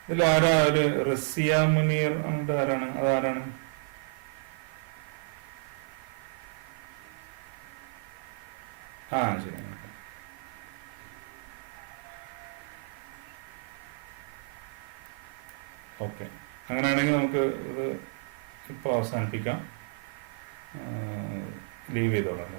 ഇതിൽ ആരാ? ഒരു റസിയ മുനീർ എന്നിട്ട് ആരാണ്? അതാരാണ്? ആ ശരി, ഓക്കെ. അങ്ങനെയാണെങ്കിൽ നമുക്ക് ഇത് ഇപ്പോൾ അവസാനിപ്പിക്കാം. ലീവ് ചെയ്തോളാം.